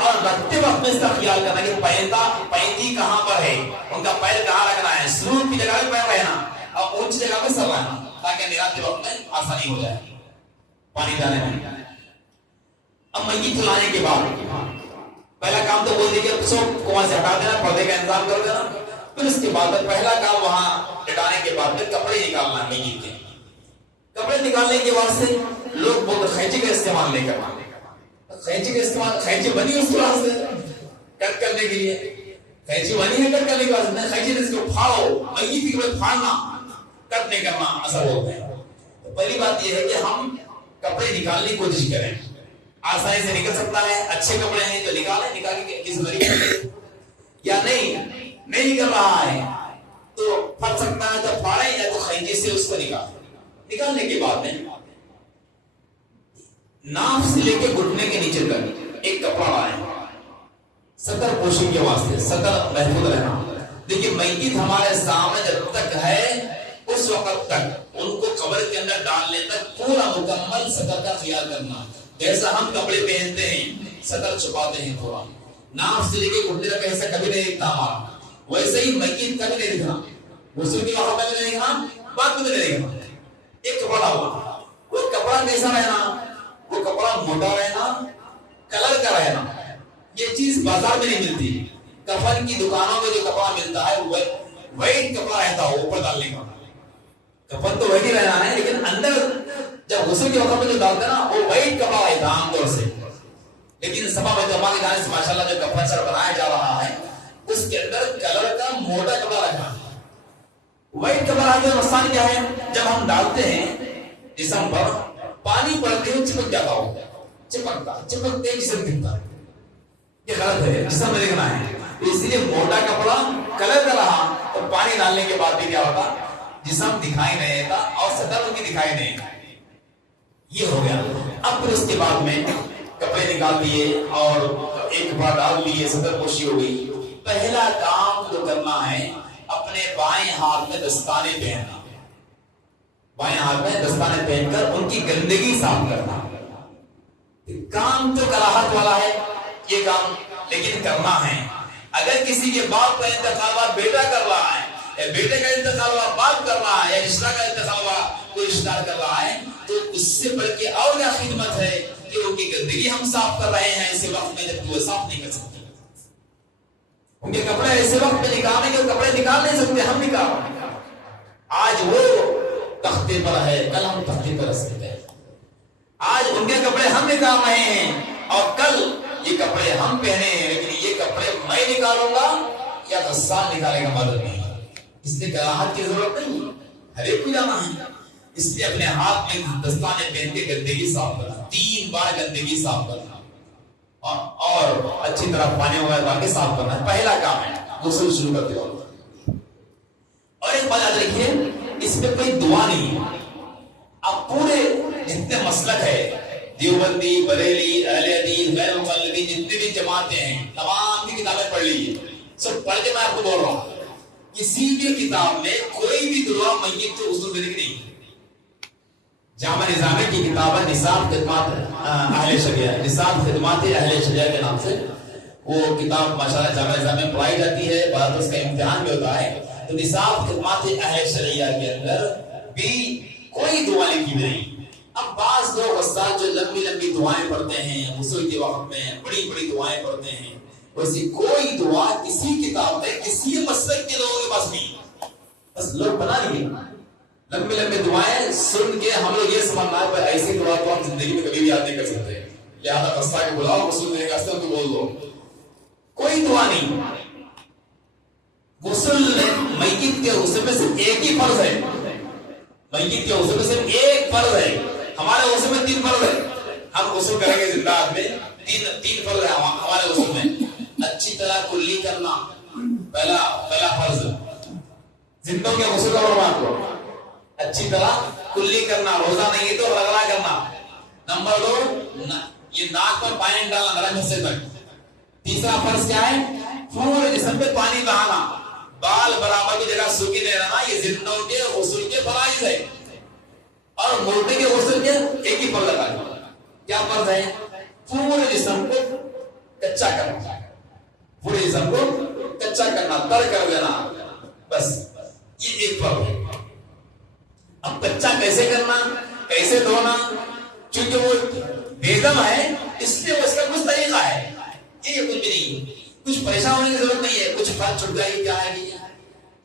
اور رکھتے وقت میں اس کا خیال کرنا کہ پینتی کہاں پر ہے، ان کا پیر کہاں رکھنا ہے، سرور کی جگہ میں پیر رہنا اور اونچی جگہ میں سر رہنا تاکہ نگاہتے وقت میں آسانی ہو جائے پانی ڈالنے میں۔ اب میت کو لانے کے بعد پہلا کام تو وہ دیکھے سب کو وہاں سے ہٹا دینا، پردے کا انتظام کر دینا، پھر اس کے بعد پہلا کام وہاں لٹانے کے بعد پھر کپڑے نکالنا ہے میت کے۔ کپڑے نکالنے کے بعد سے لوگ بہت خینچی کا استعمال نہیں کرنا، خینچی کا استعمال، خینچی بنی اس طرح سے کٹ کرنے کے لیے، خینچی بنی ہے کٹ کرنے کے بعد خینچی نے اس کو پھاڑو، میت کے کپڑے پھاڑنا، کٹ نہیں کرنا اثر ہوتا ہے۔ تو پہلی بات یہ ہے کہ ہم کپڑے نکالنے کی کوشش کریں، آسانی سے نکل سکتا ہے، اچھے کپڑے ہیں تو نکالیں، نکال کے کس طریقے یا نہیں نکل رہا ہے تو پھٹ سکتا ہے تو پھاڑیں یا تو خینچی سے اس کو نکالنے کے بعد میں ناف سے لے کے گھٹنے کے نیچے تک ایک کپڑا لائیں سطر پوشی کے واسطے، سطر محفوظ رہنا۔ دیکھیے میت ہمارے سامنے جب تک ہے اس وقت تک ان کو قبر کے اندر ڈالنے تک پورا مکمل سطر کا خیال کرنا، جیسا ہم کپڑے پہنتے ہیں سطر چھپاتے ہیں تھوڑا، ناف سے لے کے گھٹنے تک ایسا کبھی نہیں دکھتا ہمارا، ویسے ہی میت کبھی نہیں دکھنا، غسل کے وقت میں نہیں دکھنا، بعد میں نہیں دکھنا۔ ایک کپڑا ہوا، وہ کپڑا کیسا رہنا، وہ کپڑا موٹا رہنا، کلر کا رہنا، یہ چیز بازار میں نہیں ملتی، کفن کی دکانوں میں جو کپڑا ملتا ہے وہ وائٹ کپڑا رہتا ہو اوپر ڈالنے کا، کفن تو وہی رہنا ہے لیکن اندر جب غسل کے وقت میں جو ڈالتے نا وہ وائٹ کپڑا رہتا عام طور سے، لیکن سبب اتفاق کے جانے سے ماشاءاللہ جو کفن سر بنایا جا رہا ہے اس کے اندر کلر کا موٹا کپڑا رکھا، وائٹ کپڑا آگے نقصان کیا ہے، جب ہم ڈالتے ہیں جسم پر پانی پڑتے ہوئے چپک جاتا ہو، چپکتے جسم دکھتا ہے، یہ غلط ہے، جسم میں دیکھنا ہے، اس لیے موٹا کپڑا کلر کا رہا اور پانی ڈالنے کے بعد بھی کیا ہوتا، جسم دکھائی نہیں دیتا اور سطر ان کی دکھائی نہیں، یہ ہو گیا۔ اب پھر اس کے بعد میں کپڑے نکال دیے اور ایک کپڑا ڈال لیے، سطر پوشی ہو گئی، پہلا کام جو کرنا ہے اپنے بائیں ہاتھ میں دستانے پہننا، بائیں ہاتھ میں دستانے پہن کر ان کی گندگی صاف کرنا، کام تو کراہت والا ہے یہ کام لیکن کرنا ہے۔ اگر کسی کے باپ کا انتقال ہوا بیٹا کر رہا ہے، یا بیٹے کا انتقال ہوا باپ کر رہا ہے، یا رشتہ کا انتقال ہوا کوئی رشتہ دار کر رہا ہے، تو اس سے بڑھ کے اور کیا خدمت ہے کہ ان کی گندگی ہم صاف کر رہے ہیں اسی وقت میں جب وہ صاف نہیں کر سکتے، ان کے کپڑے ایسے وقت میں نکالنے کے کپڑے نکال نہیں سکتے، ہم نکال، آج وہ تختے پر ہے کل ہم تختے پر رہ سکتے ہیں، آج ان کے کپڑے ہم نکال رہے ہیں اور کل یہ کپڑے ہم پہنے ہیں، لیکن یہ کپڑے میں نکالوں گا یا غسان نکالے گا معلوم نہیں، اس لیے کراہت کی ضرورت نہیں، ہر ایک کو جانا ہے، اس لیے اپنے ہاتھ میں دستانے پہن کے گندگی صاف کرنا، 3 بار گندگی صاف کرنا اور اچھی طرح پانی وغیرہ ڈال کے صاف کرنا ہے، پہلا کام ہے غسل شروع کرتے وقت۔ اور ایک بات یاد رکھیے اس میں کوئی دعا نہیں ہے، اب پورے جتنے مسلک ہے دیوبندی، بریلی، اہل حدیث، غیر مقلدین، جتنے بھی جماعتیں ہیں تمام کی کتابیں پڑھ لیجیے، سب پڑھ کے میں آپ کو بول رہا ہوں کسی بھی کتاب میں کوئی بھی دعا میت کو غسل دینے کی نہیں۔ جامع نظامی کی کتاب ہے نصاب خدمات اہل شریعہ، نصاب خدمات اہل شریعہ کے نام سے وہ کتاب ماشاءاللہ جامع نظامی میں پڑھائی جاتی ہے، بعد اس کا امتحان بھی ہوتا ہے، تو نصاب خدمات اہل شریعہ کے اندر بھی کوئی دعا لکھی نہیں۔ اب بعض لوگ استاد جو لمبی لمبی دعائیں پڑھتے ہیں غسل کے وقت میں، بڑی بڑی دعائیں پڑھتے ہیں، ویسی کوئی دعا کسی کتاب میں کسی مسلک کے لوگوں کے پاس نہیں، بس لوگ بنا لیے لمبی لمبی دعائیں سن کے ہم لوگ یہ سمجھنا ہے ایسی دعا تو ہم زندگی میں کبھی بھی یاد نہیں کر سکتے، لہٰذا رستا کے بلاؤ غسل دینے کا استعمال تو بول دو. کوئی دعا نہیں. غسل میت کے غسل میں صرف ایک ہی فرض ہے. میت کے غسل میں صرف ایک فرض ہے. ہمارے غسل میں 3 فرض ہے. ہم غسل کریں گے زندہ آدمی، تین فرض ہے ہمارے غسل میں. اچھی طرح کلی کرنا پہلا فرض. زندوں کے غسل کا فرمان کو اچھی طرح کلی کرنا، روزہ نہیں تو رگڑا کرنا. نمبر 2 یہ ناک پر پانی ڈالنا نرم حصے تک. تیسرا فرض کیا ہے؟ پورے جسم پہ پانی بہانا، بال برابر کی جگہ سوکھی نہیں رہنا. یہ زندوں کے غسل کے فرائض ہے. اور مردے کے غسل کے ایک ہی فرض لگا. کیا فرض ہے؟ پورے جسم کو کچا کرنا، پورے جسم کو کچا کرنا، تر کر دینا، بس یہ ایک فرض ہے. اب کچا کیسے کرنا، کیسے دھونا؟ چونکہ وہ بیگم ہے اس لیے اس کا کچھ طریقہ ہے. یہ کچھ بھی نہیں، کچھ پریشان ہونے کی ضرورت نہیں ہے. کچھ فرض چھٹ گئی کیا ہے نہیں.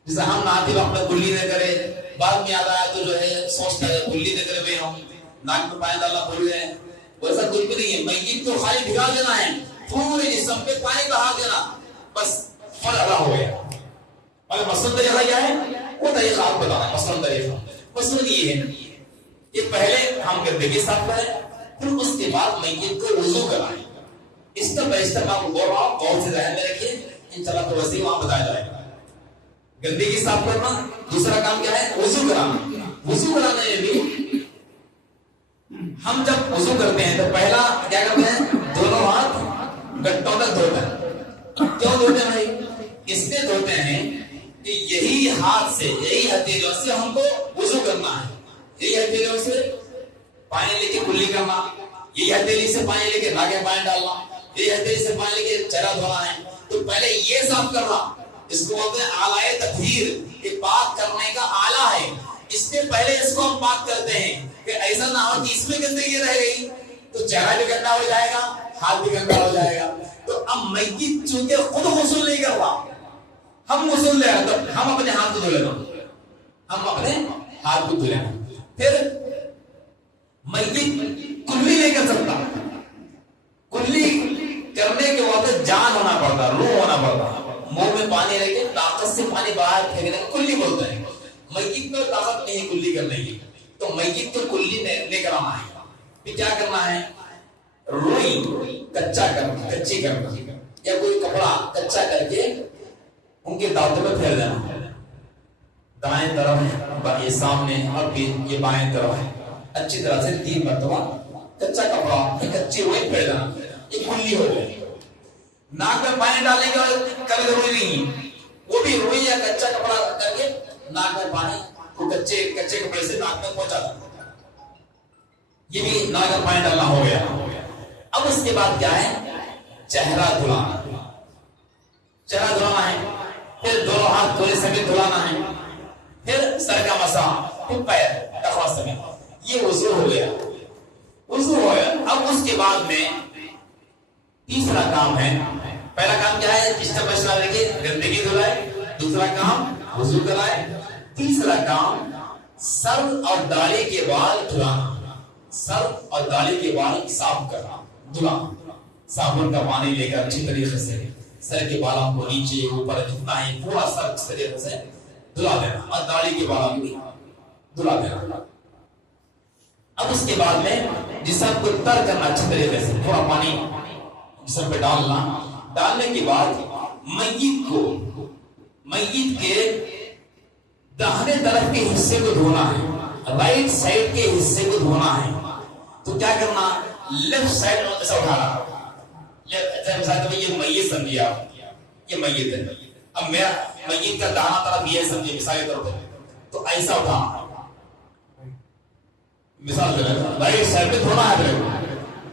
جیسے ہم نہاتے وقت میں کلی نہ کرے، بعد میں یاد آیا تو جو ہے سوچتا ہے کلی نہ کرے ہوئے ہم ناک میں پانی ڈالنا بھول گئے. ویسا کچھ بھی نہیں ہے. میت کو خالی بھگا دینا ہے، پورے جسم پہ پانی بہا دینا، بس فرض ادا ہو گیا. مگر مثلاً طریقہ کیا ہے وہ طریقہ آپ بتانا ہے. مثلاً طریقہ مثلاً یہ ہے کہ پہلے ہم گندگی صاف کریں، پھر اس کے بعد میت کو وضو کرائیں. اسٹیپ بائی اسٹیپ آپ غور سے ذہن میں رکھیے، انشاءاللہ تو وسیع وہاں بتایا جائے گا. گندگی صاف کرنا، دوسرا کام کیا ہے؟ وضو کرانا. وضو کرانے میں بھی ہم جب وضو کرتے ہیں تو پہلا کیا کرتے ہیں؟ دونوں ہاتھ گٹوں تک دھوتے ہیں. کیوں دھوتے ہیں بھائی؟ اس لیے دھوتے ہیں کہ یہی ہاتھ سے، یہی ہتھیلیوں سے ہم کو وضو کرنا ہے. یہی ہتھیلیوں سے پانی لے کے کلی کرنا، یہی ہتھیلی سے پانی لے کے ناک میں پانی ڈالنا، یہی ہتھیلی سے پانی لے کے چہرہ دھونا ہے. تو پہلے یہ صاف کرنا، اس کو بولتے ہیں آلائے تطہیر. یہ پاک کرنے کا آلہ ہے. اس لیے پہلے اس کو ہم پاک کرتے ہیں کہ ایسا نہ ہو کہ اس میں گندگی رہ گئی تو چہرہ بھی گندا ہو جائے گا، ہاتھ بھی گندا ہو جائے گا. تو اب میت چونکہ خود غسل نہیں کر رہا، ہم غسل لے رہے، تو ہم اپنے ہاتھ کو دھو لینا. ہم اپنے ہاتھ کو دھو لینا. پھر میت کلی نہیں کر سکتا. کلی کرنے کے وقت جان ہونا پڑتا، روح ہونا پڑتا. منہ میں پانی رہ کے طاقت سے پانی باہر پھینکنے کو کلی بولتے ہیں. میت میں طاقت نہیں کلی کرنے کی، تو میت کو کلی نہیں کرانا ہے. پھر کیا کرنا ہے؟ روئی کچا کرنا، کچی کرنا، یا کوئی کپڑا کچا کر کے ان کے دانتوں میں پھیر دینا. دائیں طرف یہ سامنے اور یہ بائیں طرف اچھی طرح سے 3 مرتبہ کچا کپڑا، کچی روئی پھیر دینا. یہ کلی ہو جائے. ناک میں پانی ڈالنے کا کبھی ضروری نہیں، وہ بھی روئی یا کچا کپڑا کر کے ناک میں پانی کو کچے کپڑے سے ناک میں پہنچا دینا. یہ بھی ناک میں پانی ڈالنا ہو گیا. اب اس کے بعد کیا ہے؟ چہرہ دھلانا. چہرہ دھلانا ہے، پھر دونوں ہاتھ دھونے سمیت دھلانا ہے، پھر سر کا مسح، پھر پیر تخوا سمیت. یہ وضو ہو گیا. وضو ہو گیا. اب اس کے بعد میں تیسرا کام ہے. پہلا کام کیا ہے؟ گندگی دھلائے. دوسرا کام وضو کرائے. تیسرا کام سر اور داڑھی کے بال دھلانا. سر اور داڑھی کے بال صاف کرنا، دھلانا. صابن کا پانی لے کر اچھی طریقے سے سر کے بالوں کو نیچے اوپر جتنا ہے پورا سر اس طریقے سے دھلا دینا، اور داڑھی کے بالوں کو بھی دھلا دینا. اب اس کے بعد میں جسم کو تر کرنا اچھی طریقے سے، تھوڑا پانی جسم پہ ڈالنا. ڈالنے کے بعد میت کے داہنے طرف کے حصے کو دھونا ہے، رائٹ سائڈ کے حصے کو دھونا ہے. تو کیا کرنا؟ لیفٹ سائڈ سے اٹھانا. یہ میت سمجھیے آپ، یہ میت ہے. اب میرا میت کا داہنا طرف یہ سمجھیے مثال کے طور پہ، تو ایسا اٹھانا. مثال دے رہا ہوں، رائٹ سائڈ پہ دھونا ہے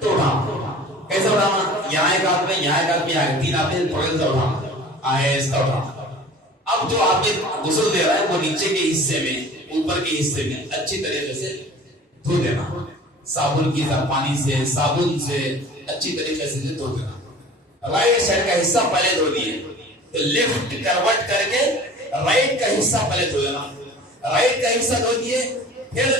تو اٹھانا. کیسے اٹھانا؟ یہاں ایک ہاتھ میں، یہاں ایک ہاتھ میں، یہاں 3 ہاتھ میں تھوڑے سے اٹھانا، آہستہ اٹھانا. اب جو آپ کے غسل دے رہا ہے وہ نیچے کے حصے میں، اوپر کے حصے میں اچھی طریقے سے دھو دینا. صابن کی پانی سے، صابن سے اچھی طریقے سے دھو دینا. رائٹ سائڈ کا حصہ پہلے دھو دیے، تو لیفٹ کروٹ کر کے رائٹ کا حصہ پہلے دھو دینا. رائٹ کا حصہ دھو دیے، پھر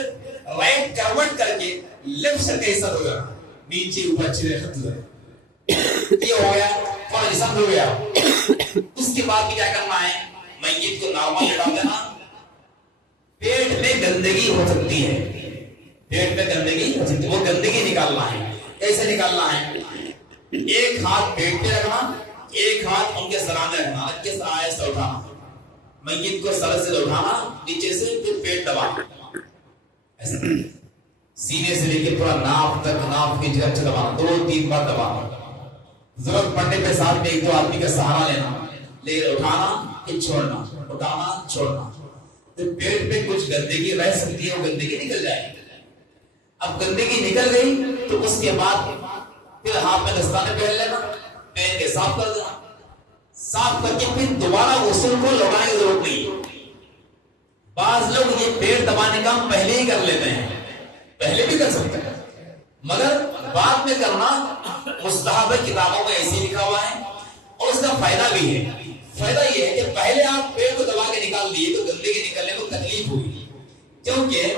رائٹ کروٹ کر کے لیفٹ سائڈ کا حصہ دھو دینا. نیچے اوپر اچھی طرح ختم یہ ہو گیا تھوڑا جسم ہو گیا. اس کے بعد کیا کرنا ہے؟ میت کو نارمل لٹا دینا. پیٹ میں گندگی ہو سکتی ہے, پیٹ میں گندگی ہو سکتی ہے, وہ گندگی نکالنا ہے. کیسے نکالنا ہے؟ ایک ہاتھ پیٹ پہ رکھنا, ایک ہاتھ ان کے سرانے رکھنا, کے سرائے سے اٹھانا, میت کو سر سے اٹھانا نیچے سے, پھر پیٹ دبانا سینے سے لے کے پورا ناف تک, ناف کی جگہ دبانا, 2-3 بار دبانا. ضرورت پڑنے پہ ساتھ میں 1-2 آدمی کا سہارا لینا, لے اٹھانا پھر چھوڑنا, اٹھانا چھوڑنا. تو پیٹ میں کچھ گندگی رہ سکتی ہے, وہ گندگی نکل جائے گی. اب گندگی نکل گئی تو اس کے بعد پھر ہاتھ میں دستانے پہن لینا, پہن کے صاف کر دینا. صاف کر کے پھر دوبارہ غسل کو لوٹانے کی ضرورت نہیں. بعض لوگ یہ پیٹ دبانے کا پہلے ہی کر لیتے ہیں, پہلے بھی کر سکتے ہیں مگر بعد میں کرنا مستحب ہے. کتابوں میں ایسے لکھا ہوا ہے اور اس کا فائدہ بھی ہے. فائدہ یہ ہے کہ پہلے آپ پیٹ کو دبا کے نکال دیے تو گندگی نکلنے کو تکلیف ہوئی, کیونکہ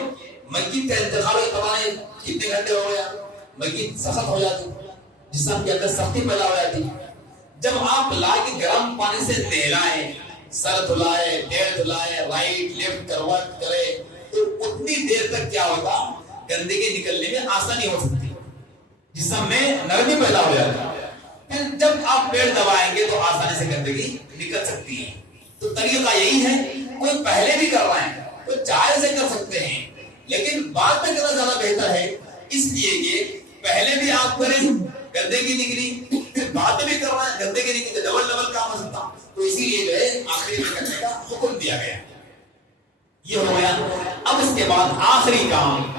میت کا انتقال پتہ نہیں کتنے گھنٹے ہو گیا, میت سخت ہو جاتی, جسم کے اندر سختی پیدا ہو جاتی. جب آپ لا کے گرم پانی سے نہلائیں, سر دھلائے, پیر دھلائے, رائٹ لیفٹ کروٹ کرے, تو اتنی دیر تک کیا ہوتا, گندگی نکلنے میں آسانی ہو سکتی, جسم میں نرمی پیدا ہو جاتی. پھر جب آپ پیڑ دبائیں گے تو آسانی سے گندگی نکل سکتی ہے. تو طریقہ یہی ہے, کوئی پہلے بھی کر رہا ہے تو چائے سے کر سکتے ہیں, لیکن بعد میں کرنا زیادہ بہتر ہے. اس لیے کہ پہلے بھی آپ کریں, گندگی نکلی, پھر بعد میں بھی کر رہا ہے, گندگی نکلی, ڈبل کام ہو سکتا. تو اسی لیے جو ہے آخری میں کرنے کا حکم دیا گیا. یہ ہو گیا. اب اس کے بعد آخری کام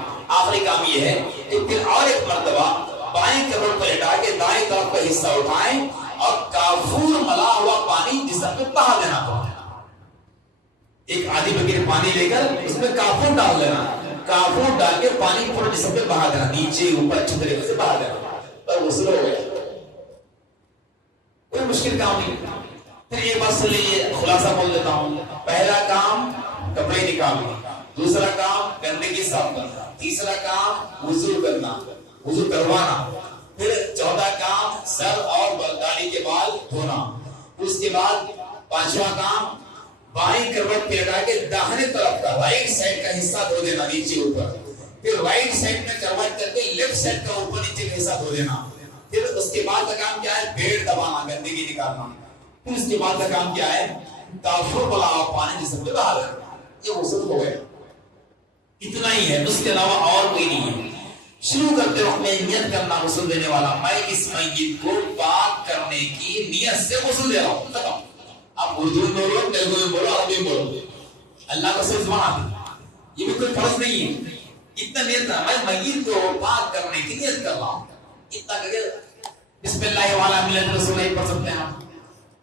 یہ ہے کہ پھر اور ایک مرتبہ بائیں کمر پر لٹا کے دائیں طرف کا حصہ اٹھائیں اور کافور ملا ہوا پانی جسم میں بہا دینا پڑتا ہے. ایک آدھی بکیر پانی لے کر اس میں کافور ڈال دینا, کافور ڈال کے پانی پورے جسم میں بہا دینا, نیچے اوپر اچھی طریقے سے بہا دینا, اور غسل ہو گیا. کوئی مشکل کام نہیں. پھر یہ بات سن لیجیے, خلاصہ بول دیتا ہوں. پہلا کام کپڑے نکالنا, دوسرا کام گندگی صاف کرنا, تیسرا کام وضو کرنا, وضو کروانا, پھر چوتھا کام سر اور داڑھی کے بال دھونا. اس کے بعد پانچواں کام بائیں کروٹ پہ لٹا کے داہنے طرف کا رائٹ سائڈ کا حصہ دھو دینا نیچے اوپر, پھر رائٹ سائڈ میں کروٹ کر کے لیفٹ سائڈ کا اوپر نیچے کا حصہ دھو دینا. پھر اس کے بعد کا کام کیا ہے, پیٹ دبانا, گندگی نکالنا. پھر اس کے بعد کا کام کیا ہے, کافور ملا ہوا پانی جسم میں بہا دینا. یہ غسل ہو گیا. اتنا ہی ہے, اس کے علاوہ اور کوئی نہیں ہے. شروع کرتے وقت میں نیت کرنا غسل دینے والا, میں اس میت کو پاک کرنے کی نیت سے غسل دے رہا ہوں. بتاؤ آپ اردو میں بولو, تیلگو میں بولو, عربی میں بولو, اللہ کا صرف زبان آتی, یہ بھی کوئی فرض نہیں ہے. اتنا نیت کرنا, میں میت کو پاک کرنے کی نیت کر رہا ہوں. اتنا کر کے بسم اللہ والا ملت رسول پڑھ سکتے ہیں آپ,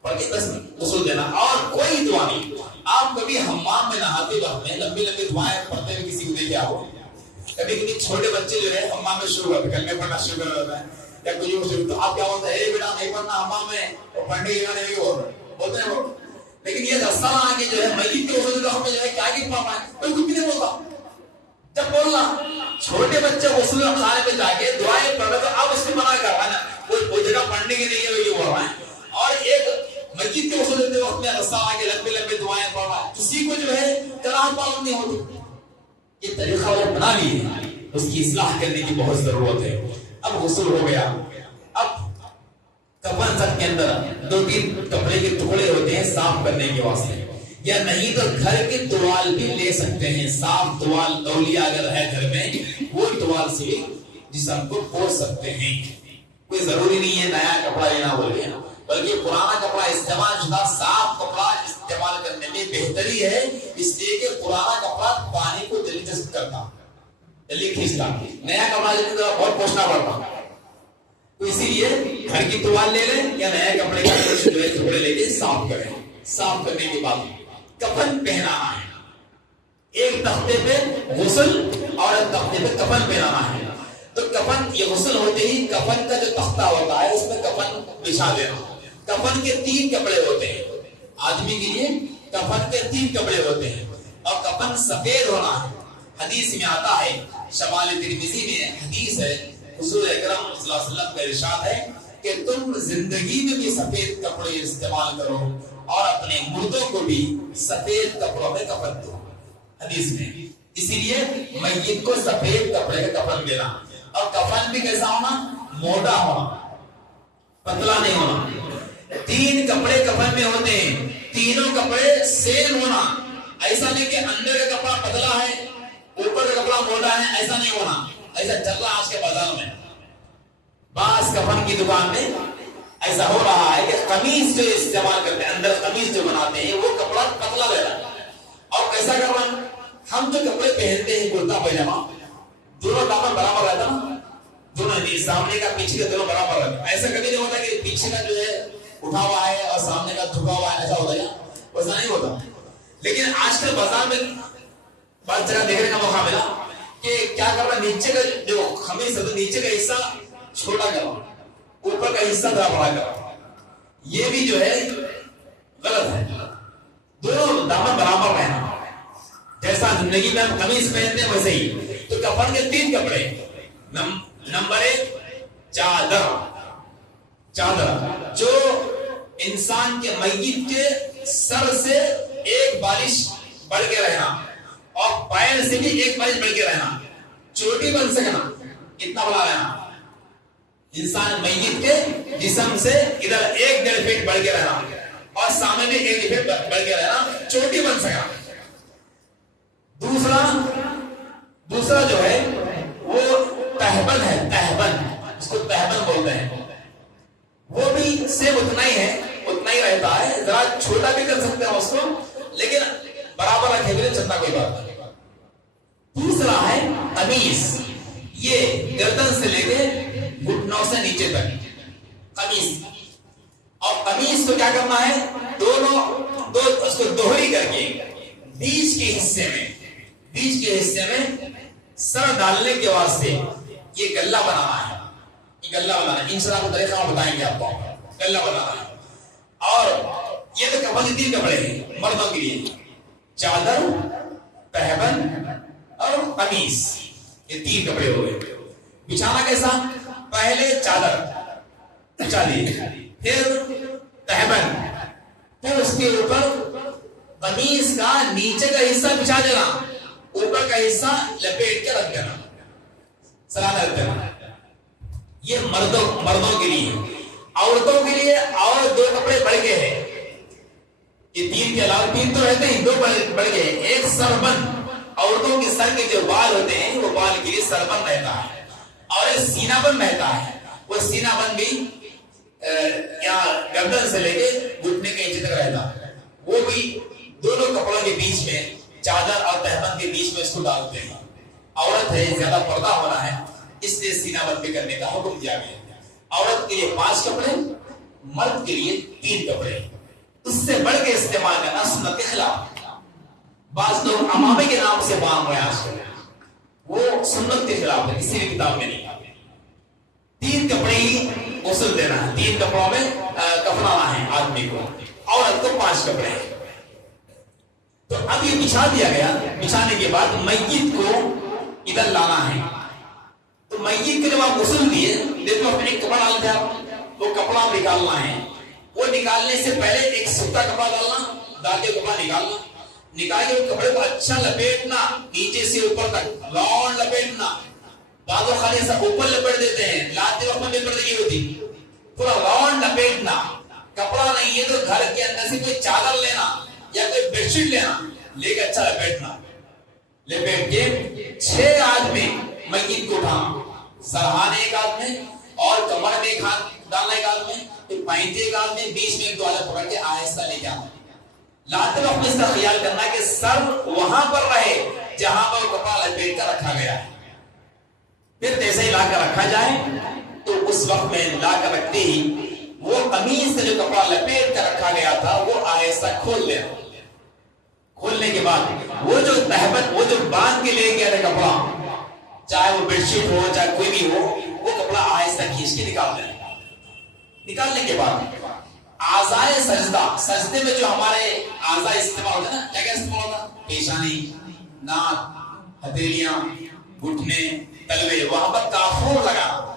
پڑھ کے بس غسل دینا. اور کوئی دعا نہیں. آپ کبھی حمام میں نہاتے وقت میں لمبی دعائیں پڑھتے ہوئے کسی کو دیکھے آپ, کبھی چھوٹے بچے جو ہے حمام میں شروع کرتے, کلمے پڑھنا شروع کر دیتا ہے, یا کوئی تو آپ کیا بولتے ہیں, بیٹا نہیں پڑھنا حمام میں, اور پڑھنے کی گانے بھی بولتے ہیں وہ. لیکن یہ رستہ نہ آ کے جو ہے میت کے غسل میں جو ہے کیا کہ پڑھنا ہے, کوئی کچھ بھی نہیں بولتا. جب بولنا چھوٹے بچے غسل خانے پہ جا کے دعائیں پڑھ رہے, تو آپ اس کو منع کر رہا ہے نا, کوئی جگہ پڑھنے کی نہیں ہے, یہ بول رہا ہے. اور ایک میت کے غسل دیتے وقت میں رستہ آ کے لمبے دعائیں پڑھ رہا ہے, کسی کو جو ہے قرآن معلوم نہیں ہوتی. یہ طریقہ وہ بنا لی ہے, اس کی اصلاح کرنے کی بہت ضرورت ہے. اب غسل ہو گیا. اب کفن سب کے اندر 2-3 کپڑے کے ٹکڑے ہوتے ہیں صاف کرنے کے واسطے, یا نہیں تو گھر کے توال بھی لے سکتے ہیں. صاف توال تولیہ اگر ہے گھر میں, وہ توال سے جسم کو پوچھ سکتے ہیں. کوئی ضروری نہیں ہے نیا کپڑا لینا بولے, بلکہ پرانا کپڑا استعمال شدہ صاف کپڑا استعمال کرنے میں بہتری ہے. اس لیے کہ پرانا کپڑا پانی کو جلدی جذب کرتا, جلدی کھینچتا. نیا کپڑا لینے تو بہت پوچھنا پڑتا. تو اسی لیے گھر کی توال لے لیں یا نیا کپڑے کا جو ہے ٹکڑے لے کے صاف کریں. صاف کرنے کے بعد کفن پہنانا ہے. ایک تختے پہ غسل اور ایک تختے پہ کفن پہنانا ہے. تو کفن, یہ غسل ہوتے ہی کفن کا جو تختہ ہوتا ہے اس میں کفن بچھا دینا. کفن کے 3 کپڑے ہوتے ہیں. آدمی کے لیے کفن کے 3 کپڑے ہوتے ہیں, اور کفن سفید ہونا ہے. حدیث میں آتا ہے, شمال ترمذی میں حدیث ہے, حضور اکرم صلی اللہ علیہ وسلم کا ارشاد ہے کہ تم زندگی میں بھی سفید کپڑے استعمال کرو اور اپنے مردوں کو بھی سفید کپڑوں میں کفن دو، حدیث میں۔ اسی لیے میت کو سفید کپڑے کا کفن دینا، اور کفن بھی کیسا ہونا؟ موٹا ہونا، پتلا نہیں ہونا۔ 3 کپڑے کفن میں ہوتے ہیں، تینوں کپڑے سیم ہونا، ایسا نہیں کہ اندر کا کپڑا پتلا ہے اوپر کا کپڑا موٹا ہے، ایسا نہیں ہونا۔ ایسا چل رہا آج کے بازار میں، بعض کفن کی دکان میں ایسا ہو رہا ہے کہ قمیص جو استعمال کرتے ہیں، اندر قمیص جو بناتے ہیں وہ کپڑا پتلا رہتا ہے، اور کیسا کپڑا؟ ہم جو کپڑے پہنتے ہیں کرتا پیجامہ، دونوں دامن برابر رہتا نا، دونوں سامنے کا پیچھے کا دونوں برابر رہتا، ایسا کبھی نہیں ہوتا کہ پیچھے کا جو ہے اٹھا ہوا ہے اور سامنے کا جھکا ہوا ہے، ایسا ہوتا ہے؟ ویسا نہیں ہوتا۔ لیکن آج کل بازار میں بعض جگہ دیکھنے کا موقع ملا کہ کیا کر رہا، نیچے کا جو قمیص ہے تو نیچے کا حصہ چھوٹا کر رہا، اوپر کا حصہ ذرا بڑا کر رہا، یہ بھی جو ہے غلط ہے۔ دونوں دامن برابر رہنا، جیسا زندگی میں ہم قمیص پہنتے ہیں ویسے ہی۔ تو کفن کے 3 کپڑے، نمبر 1 چادر، چادر جو انسان کے میت کے سر سے ایک بالش بڑھ کے رہنا اور پیر سے بھی ایک بالش بڑھ کے رہنا، چوٹی بن سکنا، اتنا بڑا رہنا، انسان میت کے جسم سے ادھر 1.5 فٹ بڑھ کے رہنا اور سامنے بھی 1 فٹ بڑھ کے رہنا، چوٹی بن سکنا۔ دوسرا جو ہے وہ تہبند ہے، تہبند، اس کو تہبند بولتے ہیں، وہ بھی سیم اتنا ہی ہے، اتنا ہی رہتا ہے، ذرا چھوٹا بھی کر سکتے ہیں اس کو، لیکن برابر رکھے بھی نہیں چلتا کوئی بات۔ دوسرا ہے قمیص، یہ گردن سے لے کے گھٹنوں سے نیچے تک قمیص، اور قمیص کو کیا کرنا ہے؟ اس کو دوہری کر کے بیچ کے حصے میں سر ڈالنے کے واسطے یہ گلا بنانا ہے، یہ گلا بنانا ہے، انشاءاللہ کو طریقہ بتائیں گے آپ کو، گلا بنانا ہے۔ اور یہ تو کفن کے 3 کپڑے ہیں مردوں کے لیے، چادر، تہبند اور قمیص، یہ 3 کپڑے ہو گئے۔ بچھانا کیسا؟ پہلے چادر بچھا دی، پھر تہبند، پھر اس کے اوپر قمیص کا نیچے کا حصہ بچھا دینا، اوپر کا حصہ لپیٹ کے رکھ دینا، سلانے رکھ دینا۔ یہ مردوں کے لیے۔ عورتوں کے لیے اور 2 کپڑے بڑھ گئے ہیں، یہ 3 کے علاوہ 3 تو رہتے ہیں، 2 بڑھ گئے ہیں۔ ایک سربند، عورتوں کے سر کے جو بال ہوتے ہیں وہ بال کے لیے سربند رہتا ہے، اور ایک سینہ بند رہتا ہے، وہ سینہ بند بھی یہاں گردن سے لے کے گھٹنے کے نیچے تک رہتا ہے، وہ بھی دونوں کپڑوں کے بیچ میں، چادر اور تہبند کے بیچ میں اس کو ڈالتے ہیں۔ عورت ہے، زیادہ پردہ ہونا ہے، اس لیے سینہ بند بھی کرنے کا حکم دیا گیا۔ عورت کے لیے 5 کپڑے، مرد کے لیے 3 کپڑے، اس سے بڑھ کے استعمال کرنا سنت کے خلاف۔ بعض لوگ عمامے کے نام سے بام ہوئے آج کل، وہ سنت کے خلاف ہے، کسی بھی کتاب میں نہیں۔ 3 کپڑے ہی غسل دینا ہے، 3 کپڑوں میں کفنانا ہے آدمی کو، عورت کو 5 کپڑے۔ تو اب یہ بچھا دیا گیا، بچھانے کے بعد میت کو ادھر لانا ہے۔ تو میت کے جب آپ غسل دیے، دیکھو اپنے ایک کپڑا ڈالتے آپ، وہ کپڑا نکالنا ہے، وہ نکالنے سے پہلے ایک سوتا کپڑا ڈالنا، ڈال کے کپڑا نکالنا، نکال کے کپڑے کو اچھا لپیٹنا، نیچے سے اوپر تک راؤنڈ لپیٹنا۔ بعض خالی ایسا اوپر لپیٹ دیتے ہیں، لاتے وقت میں لپیٹ ہوتی، پورا راؤنڈ لپیٹنا۔ کپڑا نہیں ہے تو گھر کے اندر سے کوئی چادر لینا یا کوئی بیڈ شیٹ لینا، لے کے اچھا لپیٹنا، لپیٹ کے 6 آدمی میت کو اٹھانا، سرہانے ایک آدمی اور کمر میں ایک ہاتھ ڈالنا ایک آدمی، پھر پینتے ایک آدمی، بیچ میں ایک دوالہ پکڑ کے آہستہ لے کے آنا۔ لاتے وقت اس کا خیال کرنا کہ سر وہاں پر رہے جہاں پر کپڑا لپیٹ کر رکھا گیا ہے۔ پھر جیسے ہی لا کر رکھا جائے تو اس وقت میں لا کر رکھتے ہی وہ قمیص سے جو کپڑا لپیٹ کر رکھا گیا تھا وہ آہستہ کھول لینا۔ کھولنے کے بعد وہ جو تہبند، وہ جو باندھ کے لے گیا تھا کپڑا، چاہے وہ بیڈ شیٹ ہو چاہے کوئی بھی ہو، وہ کپڑا آہستہ کھینچ کے نکال دینا۔ نکالنے کے بعد اعضائے سجدہ، سجدے میں جو ہمارے اعضاء استعمال ہوتے ہیں نا، کیا کیا استعمال ہوتا ہے؟ پیشانی، ناک، ہتھیلیاں، گھٹنے، تلوے، وہاں پر کافور لگانا،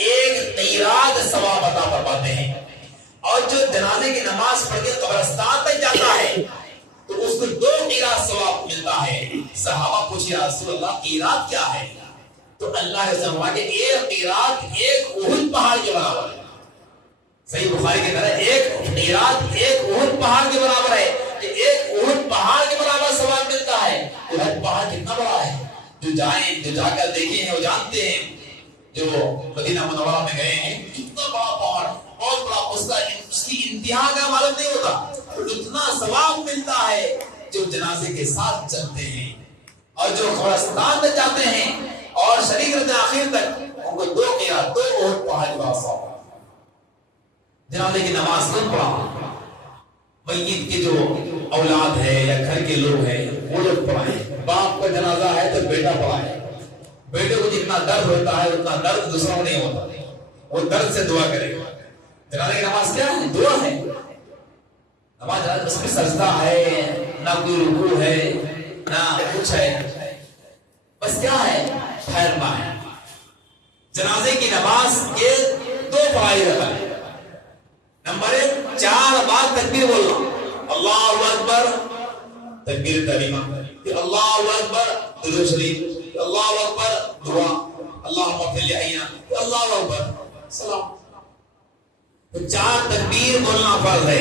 ایک قیراط ثواب عطا فرماتے ہیں. اور جو جنازے کی نماز پڑھ کے قبرستان تک جاتا ہے تو اس کو 2 قیراط ثواب ملتا ہے. صحابہ پوچھے یا رسول اللہ قیراط کیا ہے؟ تو اللہ کے فرمایا کہ ایک قیراط ایک احد پہاڑ کے برابر ہے. صحیح بخاری کے اندر ایک قیراط ایک احد پہاڑ کے برابر ہے. کہ ایک احد پہاڑ کے برابر ثواب ملتا ہے. احد پہاڑ کتنا بڑا ہے؟ جو جا کر دیکھے ہیں وہ جانتے ہیں. جو مدینہ منورہ میں گئے ہیں کتنا بڑا پہاڑ، بہت بڑا، اس کی انتہا کا معلوم نہیں ہوتا. اتنا ثواب ملتا ہے جو جنازے کے ساتھ چلتے ہیں اور جو قبرستان میں جاتے ہیں اور شریک رہتے آخر تک، ان کو 2 قیراط 2 احد پہاڑ کے برابر. جنازے کی نماز کون پڑھا؟ میت کے جو اولاد ہے یا گھر کے لوگ ہیں وہ لوگ پڑھائیں. باپ کا جنازہ ہے تو بیٹا پڑھائے. بیٹے کو جتنا درد ہوتا ہے اتنا درد دوسروں کو نہیں ہوتا، وہ درد سے دعا کرے گا. جنازے کی نماز کیا ہے؟ دعا ہے. نماز اس میں سجدہ ہے، نہ کوئی رکوع ہے، نہ کچھ ہے، بس کیا ہے؟ ٹھہرنا ہے. جنازے کی نماز کے 2 فوائد ہیں. نمبر 1، 4 بار تکبیر بولنا. اللہ اکبر تکبیر تحریمہ، پھر اللہ اکبر درود شریف، اللہ اکبر دعا، اللہم اغفر لحینا، اللہ اکبر سلام. تو 4 تکبیر بولنا فرض ہے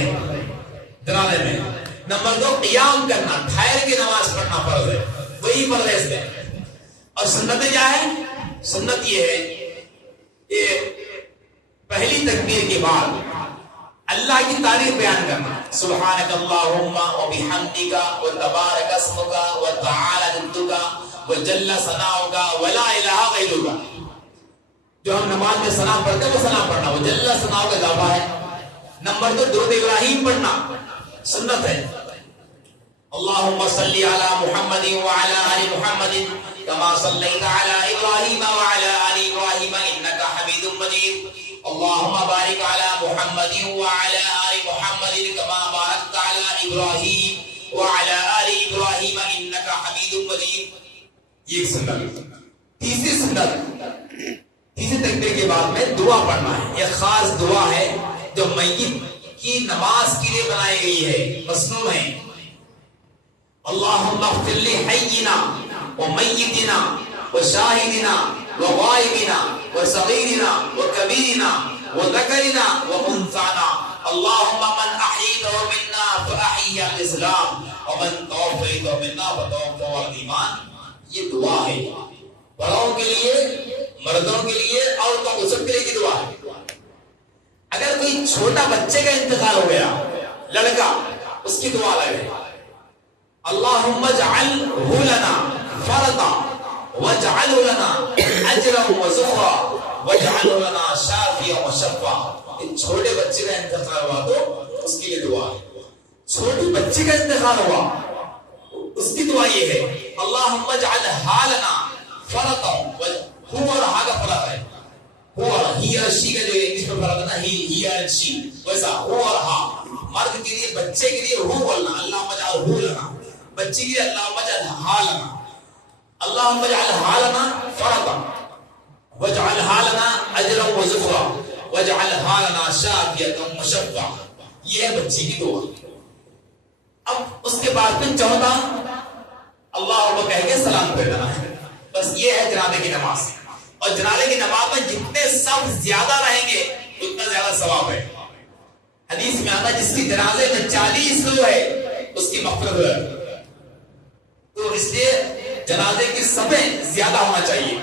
جنازے میں. نمبر 2، قیام کرنا، ٹھہر کے نماز پڑھنا فرض ہے، وہی فرض ہے اس میں. اور سنت کیا ہے؟ سنت یہ ہے کہ پہلی تکبیر کے بعد اللہ کی تعریف بیان کرنا. سبحانک اللہم وبحمدک وتبارک اسمک وتعالی جدک وجل ثناؤک ولا الہ غیرک. جو ہم نماز میں ثنا پڑھتے ہیں وہ ثنا پڑھنا، وہ جل ثناؤک اضافہ ہے. نمبر 2، درود ابراہیم پڑھنا سنت ہے. اللہم صلی علی محمد وعلی آل محمد کما صلیت علی ابراہیم وعلی آل ابراہیم انک حمید مجید. اللہم بارک علی محمد وعلی آل محمد کما بارکت علی ابراہیم وعلی آل ابراہیم انک حمید مجید. یہ سنت. تیسری سنت، تیسری تکبیر کے بعد میں دعا پڑھنا ہے. یہ خاص دعا ہے جو میت کی نماز کے لیے بنائی گئی ہے، مسنون ہے. اللہم اغفر لحینا ومیتنا وشاہدنا وغائبنا وصغیرنا وکبیرنا وذکرنا وانثانا. اللہم من احییته منا فاحیہ الاسلام ومن توفیته منا فتوفہ الایمان. یہ دعا ہے بڑوں کے لیے، مردوں کے لیے، عورتوں کو، سب کے لیے کی دعا ہے. اگر کوئی چھوٹا بچے کا انتقال ہو گیا، لڑکا، اس کی دعا الگ ہے. اللہم اجعلہ لنا فرطا واجعلہ لنا اجرا وزخرا واجعلہ لنا شافیا وشفا. چھوٹے بچے کا انتقال ہوا تو اس کے لیے دعا ہے. چھوٹے بچے کا انتقال ہوا اس کی دعا یہ ہے اللہم اجعلہ لنا فرطا. ہو اور ہا کا فرق ہے. ہو اور ہی اور شی کا جو انگلش میں فرق ہے نا، ہی اور شی، ویسا ہو اور ہا. مرد کے لیے، بچے کے لیے ہو بولنا اللہم اجعلہ لنا، بچے کے لیے اللہم اجعلہ لنا. اللہم اجعلہ لنا فرطا واجعلہ لنا اجرا وزخرا واجعلہ لنا شافیۃ وشفا. یہ ہے بچے کی دعا. اب اس کے بعد پھر چوتھا اللہ کہہ کے سلام پھیر دینا ہے. بس یہ ہے جنازے کی نماز. اور جنازے کی نماز میں جتنے صف زیادہ رہیں گے اتنا زیادہ ثواب ہے. حدیث میں آتا ہے جس کی جنازے میں 40 لوگ ہے اس کی مغفرت ہے. تو اس لیے جنازے کی صفیں زیادہ ہونا چاہیے.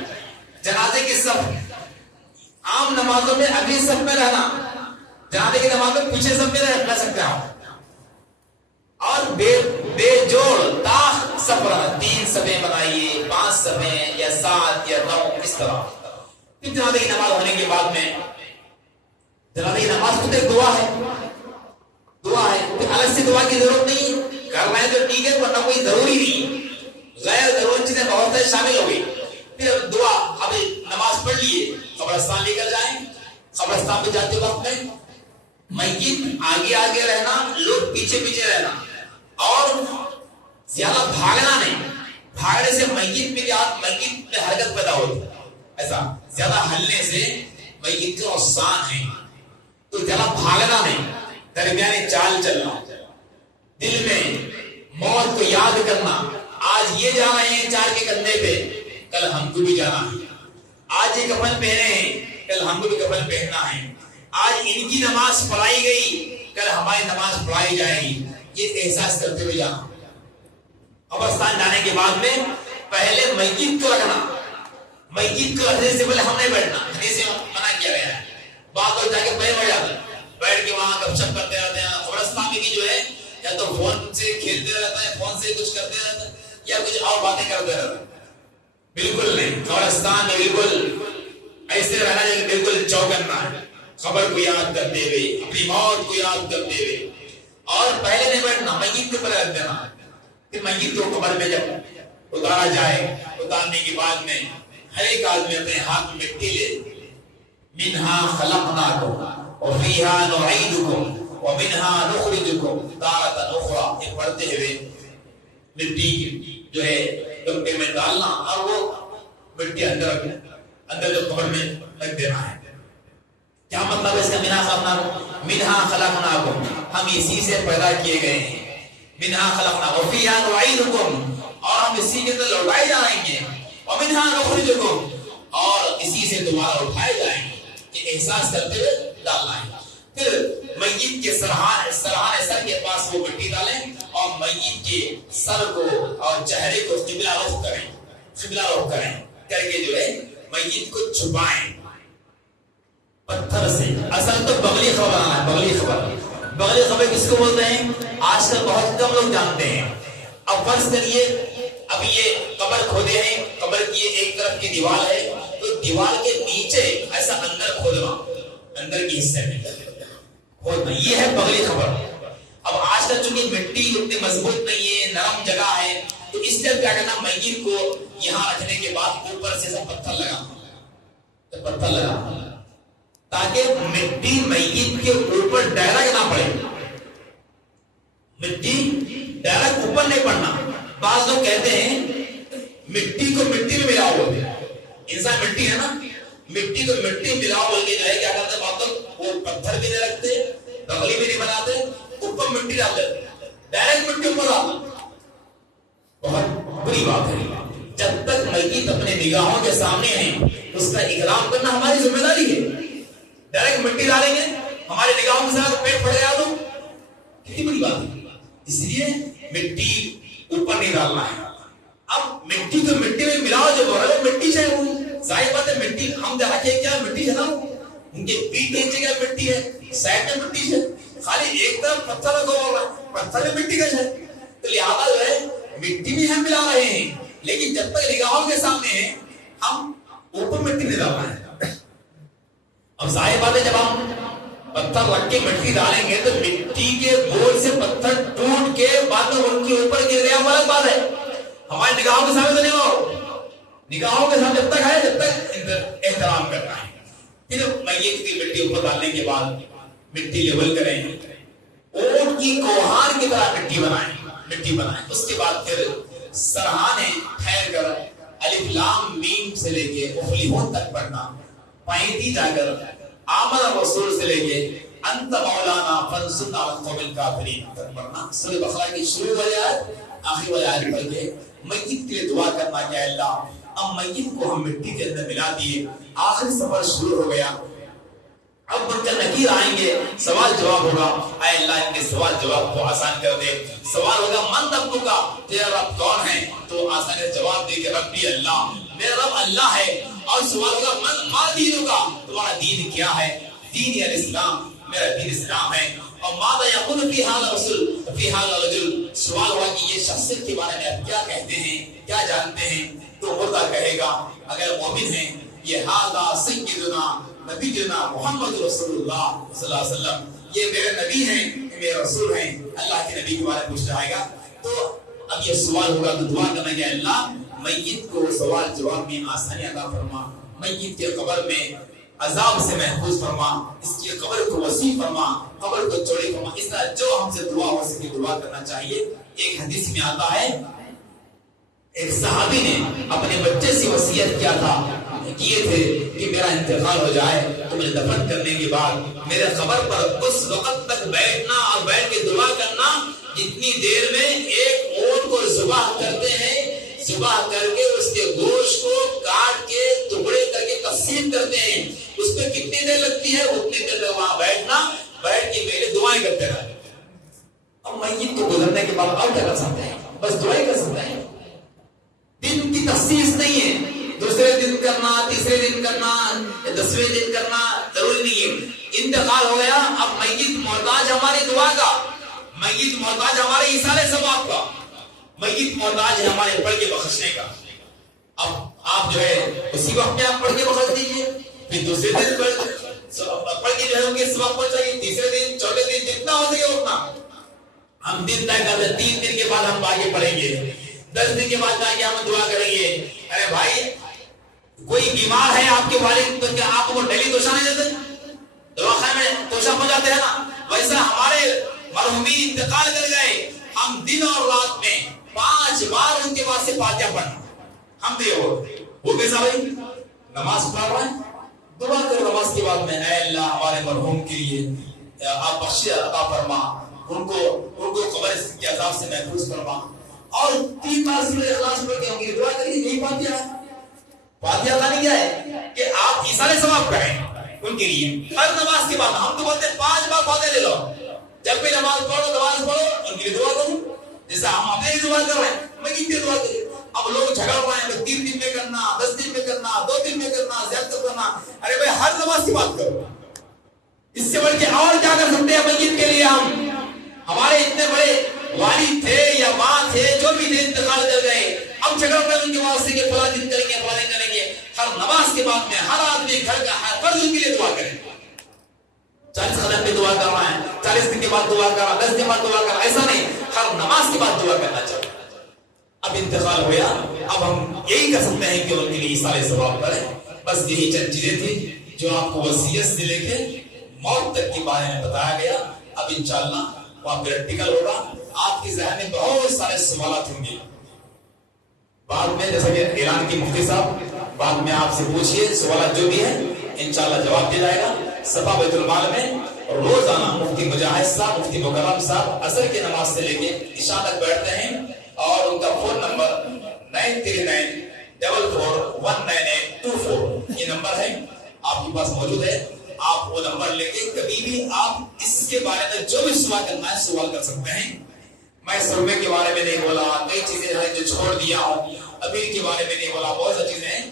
جنازے کی صف عام نمازوں میں اگلی صف میں رہنا، جنازے کی نماز میں پیچھے صف میں رہ سکتے ہیں آپ. اور بے جوڑ تاخ صف رہنا، 3 صفیں بنائیے، 5 صفیں یا 7 یا 9 اس طرح. پھر جنازے کی نماز ہونے کے بعد میں جنازے کی نماز خود ایک دعا ہے. دعا ہے، الگ سے دعا کی ضرورت نہیں. کر رہے ہیں تو ٹھیک ہے، ورنہ کوئی ضروری نہیں. غیر ضرورت چیزیں بہت سے شامل ہو گئی. پھر دعا، اب نماز پڑھ لیے، قبرستان لے کر جائیں. قبرستان پہ جاتے وقت میں میت آگے آگے رہنا، لوگ پیچھے پیچھے رہنا، اور زیادہ بھاگنا نہیں. بھاگنے سے میت میں حرکت پیدا ہوتی ہے. ایسا زیادہ ہلنے سے میت کا نقصان ہے، تو ذرا بھاگنا نہیں، درمیانی چال چلنا، دل میں موت کو یاد کرنا، آج یہ جا رہے ہیں چار کے کندھے پہ، کل ہم کو بھی جانا ہے، آج یہ کفن پہنے ہیں کل ہم کو بھی کفن پہننا ہے، آج ان کی نماز پڑھائی گئی کل ہماری نماز پڑھائی جائے گی، یہ احساس کرتے ہوئے جانا۔ قبرستان جانے کے بعد میں پہلے میت کو رکھنا، میت کو رکھنے سے پہلے ہم نے بیٹھنا، حدیث میں منع کیا گیا ہے۔ بعض لوگ جا کے بیٹھ جاتے ہیں، بیٹھ کے وہاں گپ شپ کرتے رہتے ہیں۔ قبرستان میں بھی جو ہے یا تو فون سے کھیلتے رہتا ہے، فون سے کچھ کرتے رہتا ہے، یا کچھ اور باتیں کرتے رہتا ہے۔ بالکل نہیں، قبرستان میں بالکل ایسے رہنا ہے، بالکل چوکنا ہے، خبر کو یاد کرتے ہوئے، اپنی موت کو یاد کرتے ہوئے، اور پہلے نہیں بیٹھنا، میت کے اوپر رکھ دینا۔ کہ میت کو قبر میں جب اتارا جائے، اتارنے کے بعد میں ہر ایک آدمی اپنے ہاتھ میں مٹی لے، منہا خلقناکم وفیہا نعیدکم ومنہا نخرجکم تارۃ اخری، یہ پڑھتے ہوئے مٹی جو ہے کمپے میں ڈالنا، اور وہ مٹی اندر جو قبر میں رکھ دینا ہے۔ کیا مطلب ہے اس کا؟ منہا خلقناکم، ہم اسی سے پیدا کیے گئے ہیں، منہا خلقنا وفیہا نعیدکم، اور ہم اسی کے اندر لوٹائے جائیں گے، ومنہا نخرجکم، اور اسی سے دوبارہ اٹھائے جائیں گے۔ یہ احساس کرتے ہوئے ڈالنا ہے۔ پھر میت کے سرحانے سر کے پاس وہ مٹی ڈالیں، اور میت کے سر کو اور چہرے کو قبلہ رخ کریں، قبلہ رخ کریں کر کے جو ہے میت کو چھپائیں پتھر سے۔ اصل تو بغلی خبر آنا ہے، بغلی خبر۔ بغلی خبر کس کو بولتے ہیں؟ آج کل بہت کم لوگ جانتے ہیں۔ اب فرض کریے اب یہ قبر کھودے ہیں، قبر کی ایک طرف کی دیوار ہے، تو دیوار کے نیچے ایسا اندر کھودنا، اندر کے حصے میں کھودنا، یہ ہے بغلی خبر۔ اب آج کل چونکہ مٹی اتنی مضبوط نہیں ہے، نرم جگہ ہے، تو اس لیے کیا کرنا، میت کو یہاں رکھنے کے بعد اوپر سے سب پتھر لگا تاکہ مٹی میت کے اوپر ڈائریکٹ نہ پڑے، مٹی ڈائریکٹ اوپر نہیں پڑنا۔ بعض لوگ کہتے ہیں مٹی کو مٹی میں ملاؤ بولتے ہیں، انسان مٹی ہے نا، مٹی کو مٹی ملاؤ بول کے جو ہے کیا کرتے ہیں، مطلب وہ پتھر بھی نہیں رکھتے، بغلی بھی نہیں بناتے، اوپر مٹی ڈال دیتے، ڈائریکٹ مٹی اوپر ڈال۔ بہت بری بات ہے۔ جب تک میت اپنے نگاہوں کے سامنے ہے اس کا اکرام کرنا ہماری ذمہ داری ہے۔ ڈائریکٹ مٹی ڈالیں گے، ہمارے نگاہوں کے ساتھ پیٹ پھٹ گیا تو کتنی بڑی بات ہے۔ اس لیے مٹی اوپر نہیں ڈالنا ہے۔ اب مٹی تو مٹی میں ملاؤ، جو بول رہے مٹی سے، ظاہر بات ہے مٹی ہم جہاں کے کیا مٹی ہے نا، ان کے پیٹ کے نیچے کیا مٹی ہے، سائڈ میں مٹی ہے، خالی ایک طرف پتھر رکھا ہوا ہے، پتھر میں مٹی کا ہے، تو لہٰذا جو ہے مٹی بھی ہم ملا رہے ہیں، لیکن جب تک نگاہوں کے سامنے ہیں ہم اوپر مٹی نہیں ڈالنا ہے۔ اب ظاہر بات ہے جب ہم پتھر رکھ کے مٹی ڈالیں گے تو مٹی کے بول سے پتھر ٹوٹ کے بعد میں ان کے اوپر گر گیا، الگ بات ہے، ہمارے نگاہوں کے سامنے تو نہیں ہو، نگاہوں کے سامنے جب تک ہے جب تک احترام کرنا ہے۔ پھر میت کی مٹی اوپر ڈالنے کے بعد مٹی لیول کریں، اونٹ کی کوہان کی طرح مٹی بنائیں، اس کے بعد پھر سرہانے ٹھہر کر الف لام میم سے لے کے مفلحون تک پڑھنا، پائنتی جا کر آمن رسول سے لے کے انت مولانا فانصرنا علی القوم الکافرین تک پڑھنا، سورہ بقرہ کی شروع والی آیت آخری والی آیت پڑھ کے میت کے لیے دعا کرنا کہ اللہ اب میت کو ہم مٹی کے اندر ملا دیے، آخری سفر شروع ہو گیا، اب منکر نکیر آئیں گے، سوال جواب ہوگا، اے اللہ ان کے سوال جواب کو آسان کر دے۔ سوال ہوگا من رب کا، تیرا رب کون ہے؟ تو آسان جواب دے کہ ربی اللہ، میرا رب اللہ ہے۔ اور سوال ہوگا من ما دین کا، تمہارا دین کیا ہے؟ دین الاسلام، میرا دین اسلام ہے۔ اور ماذا یقول فی ھذا رسول فی ھذا رجل، سوال ہوگا کہ یہ شخص کے بارے میں آپ کیا کہتے ہیں، کیا جانتے ہیں؟ تو مردہ کہے گا اگر مومن ہیں یہ ھذا سیدنا نبی جنا محمد رسول اللہ صلی اللہ علیہ وسلم، یہ میرے نبی ہیں، یہ میرے رسول ہیں، اللہ کے نبی کے بارے میں پوچھ رہا ہے۔ تو اب یہ سوال ہوگا تو دعا کرنا کہ اللہ میت کو سوال جواب میں آسانی عطا فرما، میت کے قبر میں عذاب سے محفوظ فرما، اس کی قبر کو وسیع فرما، قبر کو چوڑی فرما، اس طرح جو ہم سے دعا ہو سکے دعا کرنا چاہیے۔ ایک حدیث میں آتا ہے ایک صحابی نے اپنے بچے سے وصیت کیا تھا، کیے تھے کہ میرا انتقال ہو جائے تو مجھے دفن کرنے کے بعد میرے قبر پر اس وقت تک بیٹھنا اور بیٹھ کے دعا کرنا جتنی دیر میں ایک اونٹ کو ذبح کرتے ہیں، ذبح کر کے اس کے گوشت کو کاٹ کے ٹکڑے کر کے تقسیم کرتے ہیں، اس میں کتنی دیر لگتی ہے اتنی دیر تک وہاں بیٹھنا، بیٹھ کے میرے دعائیں کرتے رہے۔ اب میت کو گزرنے کے بعد اور کیا کر سکتے ہیں؟ بس دعائیں کر سکتے ہیں۔ دن کی تخصیص نہیں ہے، دوسرے دن کرنا، تیسرے دن کرنا، 10ویں دن کرنا ضروری نہیں ہے۔ انتقال ہو گیا، اب میت محتاج ہماری دعا کا، میت محتاج ہمارے ایثار ثواب کا، میت محتاج ہے ہمارے پڑھ کے بخشنے کا۔ اب آپ جو ہے اسی وقت میں آپ پڑھ کے بخش دیجیے، پھر دوسرے دن پڑھ کے جو ہے ان کے ثواب پہنچائیے، تیسرے دن، چوتھے دن، جتنا ہو سکے اتنا۔ ہم دن طے کرتے 3 دن کے بعد ہم آگے پڑھیں گے، 10 دن کے بعد آگے ہم دعا کریں گے۔ ارے بھائی کوئی بیمار ہے آپ کے والد تو کیا آپ کو ڈیلی توشہ نہیں دیتے؟ دواخانے میں توشہ ہو جاتے ہیں نا، ویسا ہمارے مرحومین انتقال کر گئے، ہم دن اور رات میں 5 بار ان کے واسطے فاتحہ پڑھنا۔ ہم وہ کیسا بھائی نماز پڑھ رہے ہیں، دعا کرو نماز کے بعد میں، اے اللہ ہمارے مرحوم کے لیے آپ بخشش عطا فرما، ان کو قبر کے عذاب سے محفوظ فرما، اور 3 بار سورہ اخلاص پڑھ کے ہم کی دعا کریے۔ یہی فاتحہ ہے۔ فاتحہ کا نہیں کیا ہے کہ آپ ایثار ثواب کریں ان کے لیے۔ ہر نماز کے بعد ہم تو بولتے ہیں 5 بار فاتحہ لے لو، جب بھی نماز پڑھو ان کی دعا کرو، جیسا ہم اپنے لیے دعا کر رہے ہیں میں ان کی دعا کریں۔ اب لوگ جھگڑ رہے ہیں 3 دن میں کرنا، 10 دن میں کرنا، 2 دن میں کرنا، زیادہ کرنا۔ ارے بھائی ہر نماز کی بات کرو، اس سے بڑھ کے اور کیا کر سکتے ہیں میت کے لیے؟ ہمارے اتنے بڑے والد تھے یا ماں تھے جو بھی تھے انتقال کر گئے، اب جھگڑ رہے ان کے واسطے کہ فلاں دن کریں گے، فلاں دن کریں گے۔ ہر نماز کے بعد میں ہر آدمی گھر کا ہر فرد ان کے لیے دعا کرے۔ 40 قدم پہ دعا کر رہا ہے، 40 دن کے بعد دعا کر رہا، 10 دن کے بعد دعا کر رہا، ایسا نہیں، ہر نماز کے بعد دعا کرنا چاہیے۔ اب انتقال ہوا، اب ہم یہی کر سکتے ہیں کہ ان کے لیے ایثار ثواب کریں۔ بس یہی چند چیزیں تھی جو آپ کو وصیت سے لے کے موت تک کے بارے میں بتایا گیا۔ اب انشاءاللہ وہاں پریکٹیکل ہوگا، آپ کے ذہن میں بہت سارے سوالات ہوں گے۔ بعد میں جیسا کہ ایران کی مفتی صاحب بعد میں آپ سے پوچھئے، سوالات جو بھی ہیں انشاءاللہ جواب دیا جائے گا۔ صفا بیت المال میں روزانہ مفتی مجاہد صاحب، مفتی مکرم صاحب عصر کی نماز سے لے کے عشاء تک بیٹھتے ہیں، اور ان کا فون نمبر 9394419824 یہ نمبر ہے، آپ کے پاس موجود ہے۔ آپ وہ نمبر لے کے کبھی بھی آپ اس کے بارے میں جو بھی سوال کرنا ہے سوال کر سکتے ہیں۔ میں سرمے کے بارے میں نہیں بولا، کئی چیزیں ہیں جو چھوڑ دیا ہوں، ابیر کے بارے میں نہیں بولا، بہت سی چیزیں ہیں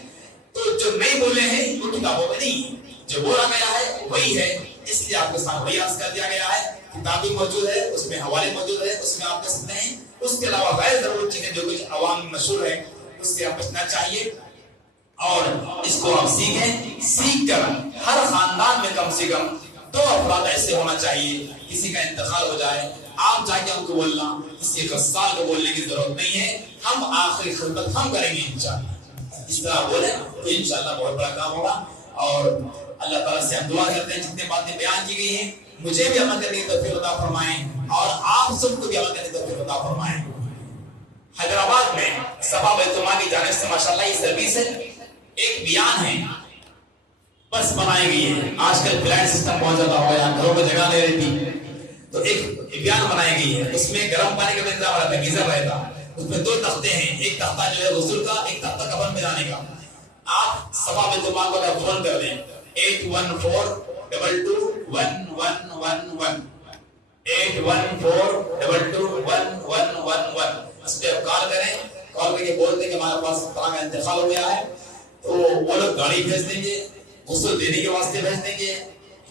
تو جو نہیں بولے ہیں وہ کتابوں میں نہیں، جو بولا گیا ہے وہی ہے، اس لیے آپ کے ساتھ وہی عرض کر دیا گیا ہے۔ کتابیں موجود ہے، اس میں حوالے موجود ہے، اس میں آپ کر سکتے ہیں۔ اس کے علاوہ غیر ضرورت چیزیں جو کچھ عوام میں مشہور ہیں اس سے آپ بچنا چاہیے، اور اس کو آپ سیکھیں۔ سیکھ کر ہر خاندان میں کم سے کم 2 افراد ایسے ہونا چاہیے، کسی کا انتقال ہو جائے آپ جا کے ہم کو بولنا، کسی غسال کو بولنے کی ضرورت نہیں ہے، ہم آخری خدمت ہم کریں گے انشاءاللہ۔ اس طرح بولیں تو انشاءاللہ بہت بڑا کام ہوگا، اور اللہ تعالیٰ سے ہم دعا کرتے ہیں جتنے باتیں بیان کی گئی ہیں مجھے بھی عمل کرنے کی توفیق عطا فرمائیں، اور آپ سب کو بھی عمل کرنے کی توفیق عطا فرمائیں۔ حیدرآباد میں صفا بیت المال کی جانب سے ماشاءاللہ یہ سروس ہے، ایک بیان ہے، بس بنائی گئی ہے۔ آج کل فلائٹ سسٹم بہت زیادہ ہو گیا، گھروں میں جگہ نہیں رہتی، تو ایک بیان بنائی گئی ہے، اس میں گرم پانی کا انتظام رہتا ہے، گیزر رہتا، اس میں 2 تختے ہیں، ایک تختہ جو ہے غسل کا، ایک تختہ کفن میں جانے کا۔ آپ صفا بیت المال کو اگر فون کر دیں 8142211111 8142211111 اس پہ آپ کال کریں، کال کر کے بول دیں کہ ہمارے پاس فلاں کا انتقال ہو گیا ہے، تو وہ لوگ گاڑی بھیج دیں گے، غسل دینے کے واسطے بھیج دیں گے،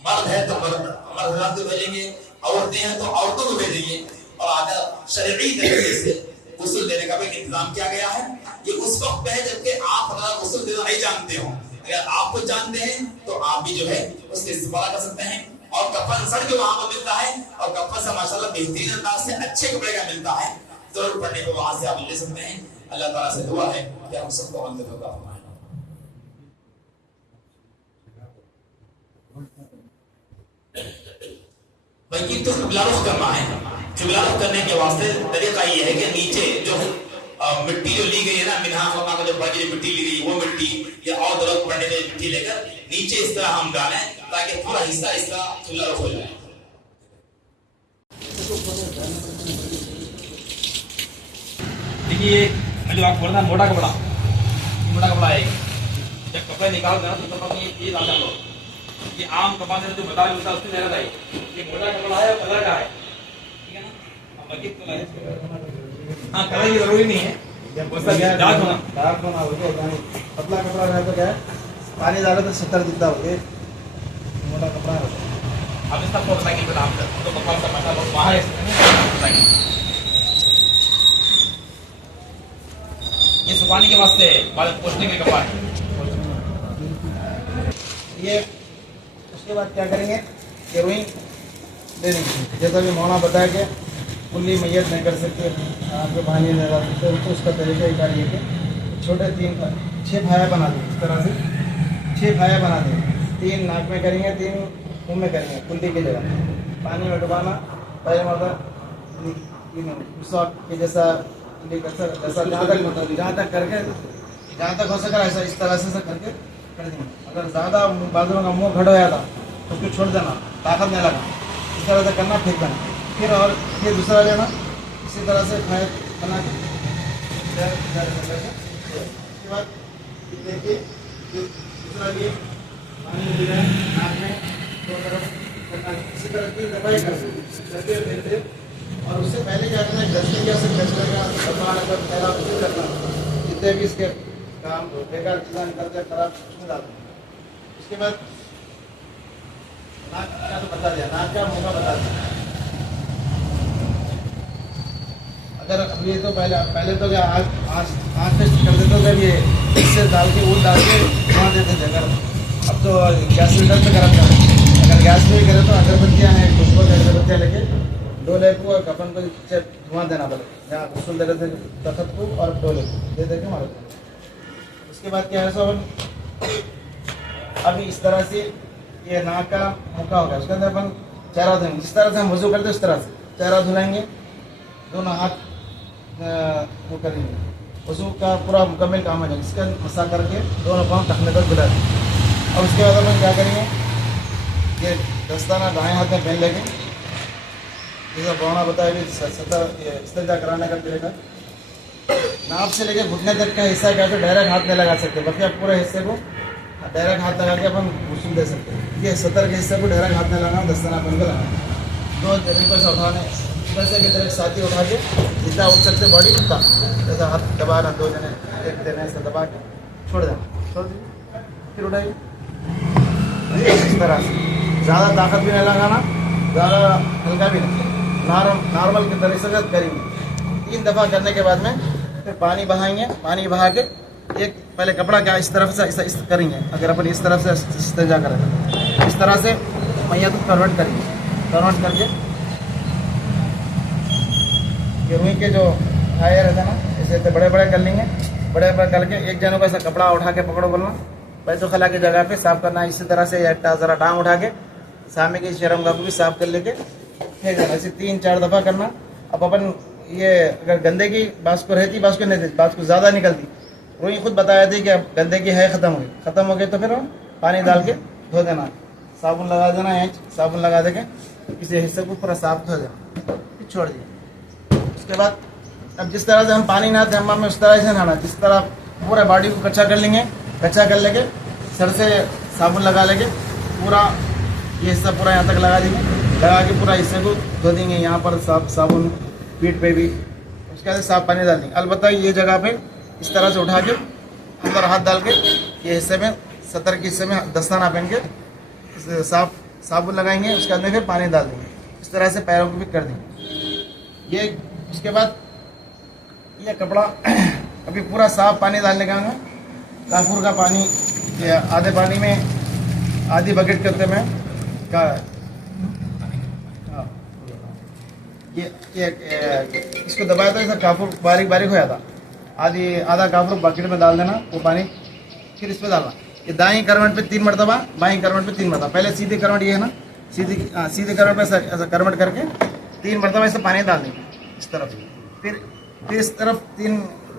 مرد ہے تو مرد حضرات کو بھیجیں گے، عورتیں ہیں تو عورتوں کو بھیجیں گے، اور آدھا شرعی طریقے سے غسل دینے کا بھی انتظام کیا گیا ہے۔ یہ اس وقت پہ ہے جبکہ آپ حضرات غسل دینا نہیں جانتے ہوں، اگر آپ کو جانتے ہیں تو آپ بھی جو ہے اس کے استفادہ کر سکتے ہیں۔ اور کفن سر جو وہاں پر ملتا ہے، اور کفن سے ماشاءاللہ بہترین انداز سے اچھے کپڑے کا ملتا ہے، ضرور پڑنے کو وہاں سے آپ لے سکتے ہیں۔ اللہ تعالیٰ سے دعا ہے کہ ہم سب کو عمل کرنے کا فرمائے۔ میت تو قبلہ رخ کرنا ہے، قبلہ رخ کرنے کے واسطے طریقہ یہ ہے کہ نیچے جو مٹی جو لی گئی ہے نا منہا فما کا جو بڑی مٹی لی گئی وہ مٹی یا اور ضرورت پڑنے میں مٹی لے کر نیچے اس طرح ہم ڈالیں تاکہ پورا حصہ اس کا کھلا ہو جائے. دیکھیے میں جو آپ کو بولنا موٹا کپڑا ہے جب کپڑے نکال کر تو کپڑا یہ ڈال دو. یہ عام کپڑا جو بتا رہا ہے اس میں رہتا ہے یہ موٹا کپڑا ہے اور کلر کا ہے ٹھیک ہے نا. اب باقی کلر ہے ہاں کلر کی ضروری نہیں ہے ڈارک ہونا ہوگا. پتلا کپڑا رہے تو کیا ہے پانی ڈالے تو 70 دکھتا ہوگا. موٹا کپڑا ہے اب اس کا کو بتائیں گے آپ تو کپڑا کا پتہ بہت باہر ہے. یہ سکھانے کے واسطے بعد پوچھنے کے کپڑا ہے. یہ اس کے بعد کیا کریں گے کہ روئی دے دیں گے. جیسا کہ مولانا بتایا کہ کلی میت نہیں کر سکتے آپ کو پانی نہیں ڈال سکتے تو اس کا طریقہ یہ کریے کہ چھوٹے 6 پھایا بنا دیں. اس طرح سے 6 پھایا بنا دیں. 3 ناک میں کریں گے 3 منہ میں کریں گے. کلی کی جگہ پانی میں ڈبانا پہلے مطلب اس وقت کے جیسا جہاں تک ہو سکا ایسا اس طرح سے کر کے کر دیں گے. اگر زیادہ بازو کا منہ گھڑ ہوا تھا تو اس کو چھوڑ دینا, طاقت نہیں لگا. اس طرح سے کرنا, پھینک دینا. پھر اور یہ دوسرا لینا اسی طرح سے بنا کے اس کے بعد دیکھیے دوسرا لیے پانی ناک میں دو طرف اسی طرح کی دفائی کرتے پھرتے. اور اس سے پہلے کیا کرنا ہے گزنے کا سے گزنے کا سامان اگر پہلا کچھ کرنا جتنے بھی اس کے کام بیکار چیزیں نکلتے خراب اس میں ڈالتے. اس کے بعد ناک کا تو بتا دیا, ناک کا منہ کا بتا دیا. اگر اب یہ تو پہلے تو کیا آنکھ پہ کر دیتے تھے یہ اس سے ڈال کے وہ ڈال کے دھواں دیتے تھے. اگر اب تو گیس سلنڈر پہ گرم کریں. اگر گیس پہ بھی کرے تو اگربتیاں ہیں خوشبو اگربتیاں لے کے ڈولے کو کپن کو دھواں دینا پڑے. جہاں غسل دے رہے تھے تخت کو اور ڈولے کو دے کے مارے. اس کے بعد کیا ہے سب ابھی اس طرح سے یہ ناک کا موقع ہوگا. اس کے اندر اپن چہرہ دھوئیں گے. جس طرح سے ہم وضو کرتے اس طرح سے چہرہ دھلائیں گے. دونوں ہاتھ وہ کریں گے. وضو کا پورا مکمل کام ہے. اس کا مسا کر کے دونوں پاؤں ٹکنے تک دھلا دیں. اور اس کے بعد اپن کیا کریں گے یہ دستانہ دائیں ہاتھ میں پہن لیں گے. جیسا بونا بتایا بھی استنجا کرانے کا طریقہ ناپ سے لے کے گھٹنے تک کا حصہ کیا تو ڈائریکٹ ہاتھ نہیں لگا سکتے. بلکہ آپ پورے حصے کو ڈائریکٹ ہاتھ لگا کے اپن غسل دے سکتے ہیں. یہ 70 کے حصے کو ڈائریکٹ ہاتھ نہیں لگانا, دستانہ اپن کو لگانا. 2 طریقوں سے اٹھانے جیسے کہ طرح ساتھی اٹھا کے جتنا اٹھ سکتے باڈی اتنا جیسا ہاتھ دبانا 2 جنے ایک دینا ایسا دبا کے چھوڑ دینا. چھوڑ دیجیے پھر اٹھائیے اس طرح سے. زیادہ طاقت بھی نہیں لگانا, زیادہ ہلکا بھی نہیں, نارمل کے طریقے سے کریں گے. 3 دفعہ کرنے کے بعد میں پھر پانی بہائیں گے. پانی بہا کے ایک پہلے کپڑا کیا اس طرف سے کریں گے. اگر اپن اس طرف سے استنجا کریں اس طرح سے میت کو کنورٹ کریں گے. کنورٹ کر کے یہ روئی کے جو آئے رہتے ہیں نا ایسے بڑے بڑے کر لیں گے. بڑے بڑے کر کے ایک جنوں کو ایسا کپڑا اٹھا کے پکڑو بولنا بیت الخلاء کی جگہ پہ صاف کرنا. اسی طرح سے ذرا ٹانگ اٹھا کے سامنے کی شرم گاہ کو بھی صاف کر لے کے پھینک دینا. ایسے 3-4 دفعہ کرنا. اب اپن یہ اگر گندے کی باس کو رہتی باس کو نہیں دیتی باس کو زیادہ نکلتی روئی خود بتایا تھی کہ اب گندے کی ہے ختم ہو گئی تو پھر پانی ڈال کے دھو دینا. صابن لگا دینا, صابن لگا دے کے کسی حصے کو پورا صاف دھو دینا پھر چھوڑ دیا. اس کے بعد اب جس طرح سے ہم پانی نہاتے ہمام میں اس طرح سے نہانا. جس طرح پورے باڈی کو کچا کر لیں گے. کچا کر لے کے سر سے صابن لگا لے کے پورا یہ حصہ پورا یہاں تک لگا دیں گے. لگا کے پورا حصے کو دھو دیں گے. یہاں پر صابن پیٹ پہ بھی. اس کے بعد صاف پانی ڈال دیں گے. البتہ یہ جگہ پہ اس طرح سے اٹھا کے اندر ہاتھ ڈال کے یہ حصے میں 70 کے حصے میں دستانہ پہن کے صاف صابن لگائیں گے. اس کے اندر پھر پانی ڈال دیں گے. اس طرح سے پیروں کو بھی کر دیں گے. یہ اس کے بعد یہ کپڑا ابھی پورا صاف پانی ڈالنے کا ہے. کافور کا پانی آدھے پانی میں آدھی بکٹ کرتے میں یہ اس کو دبایا تھا کافور باریک باریک ہو جاتا. آدھا کافور بکٹ میں ڈال دینا وہ پانی پھر اس پہ ڈالنا. یہ دائیں کروٹ پہ 3 مرتبہ بائیں کروٹ پہ 3 مرتبہ. پہلے سیدھی کروٹ یہ ہے نا سیدھی کروٹ پہ ایسا کروٹ کر کے 3 مرتبہ اسے پانی ڈال دیں گے اس طرف. پھر اس طرف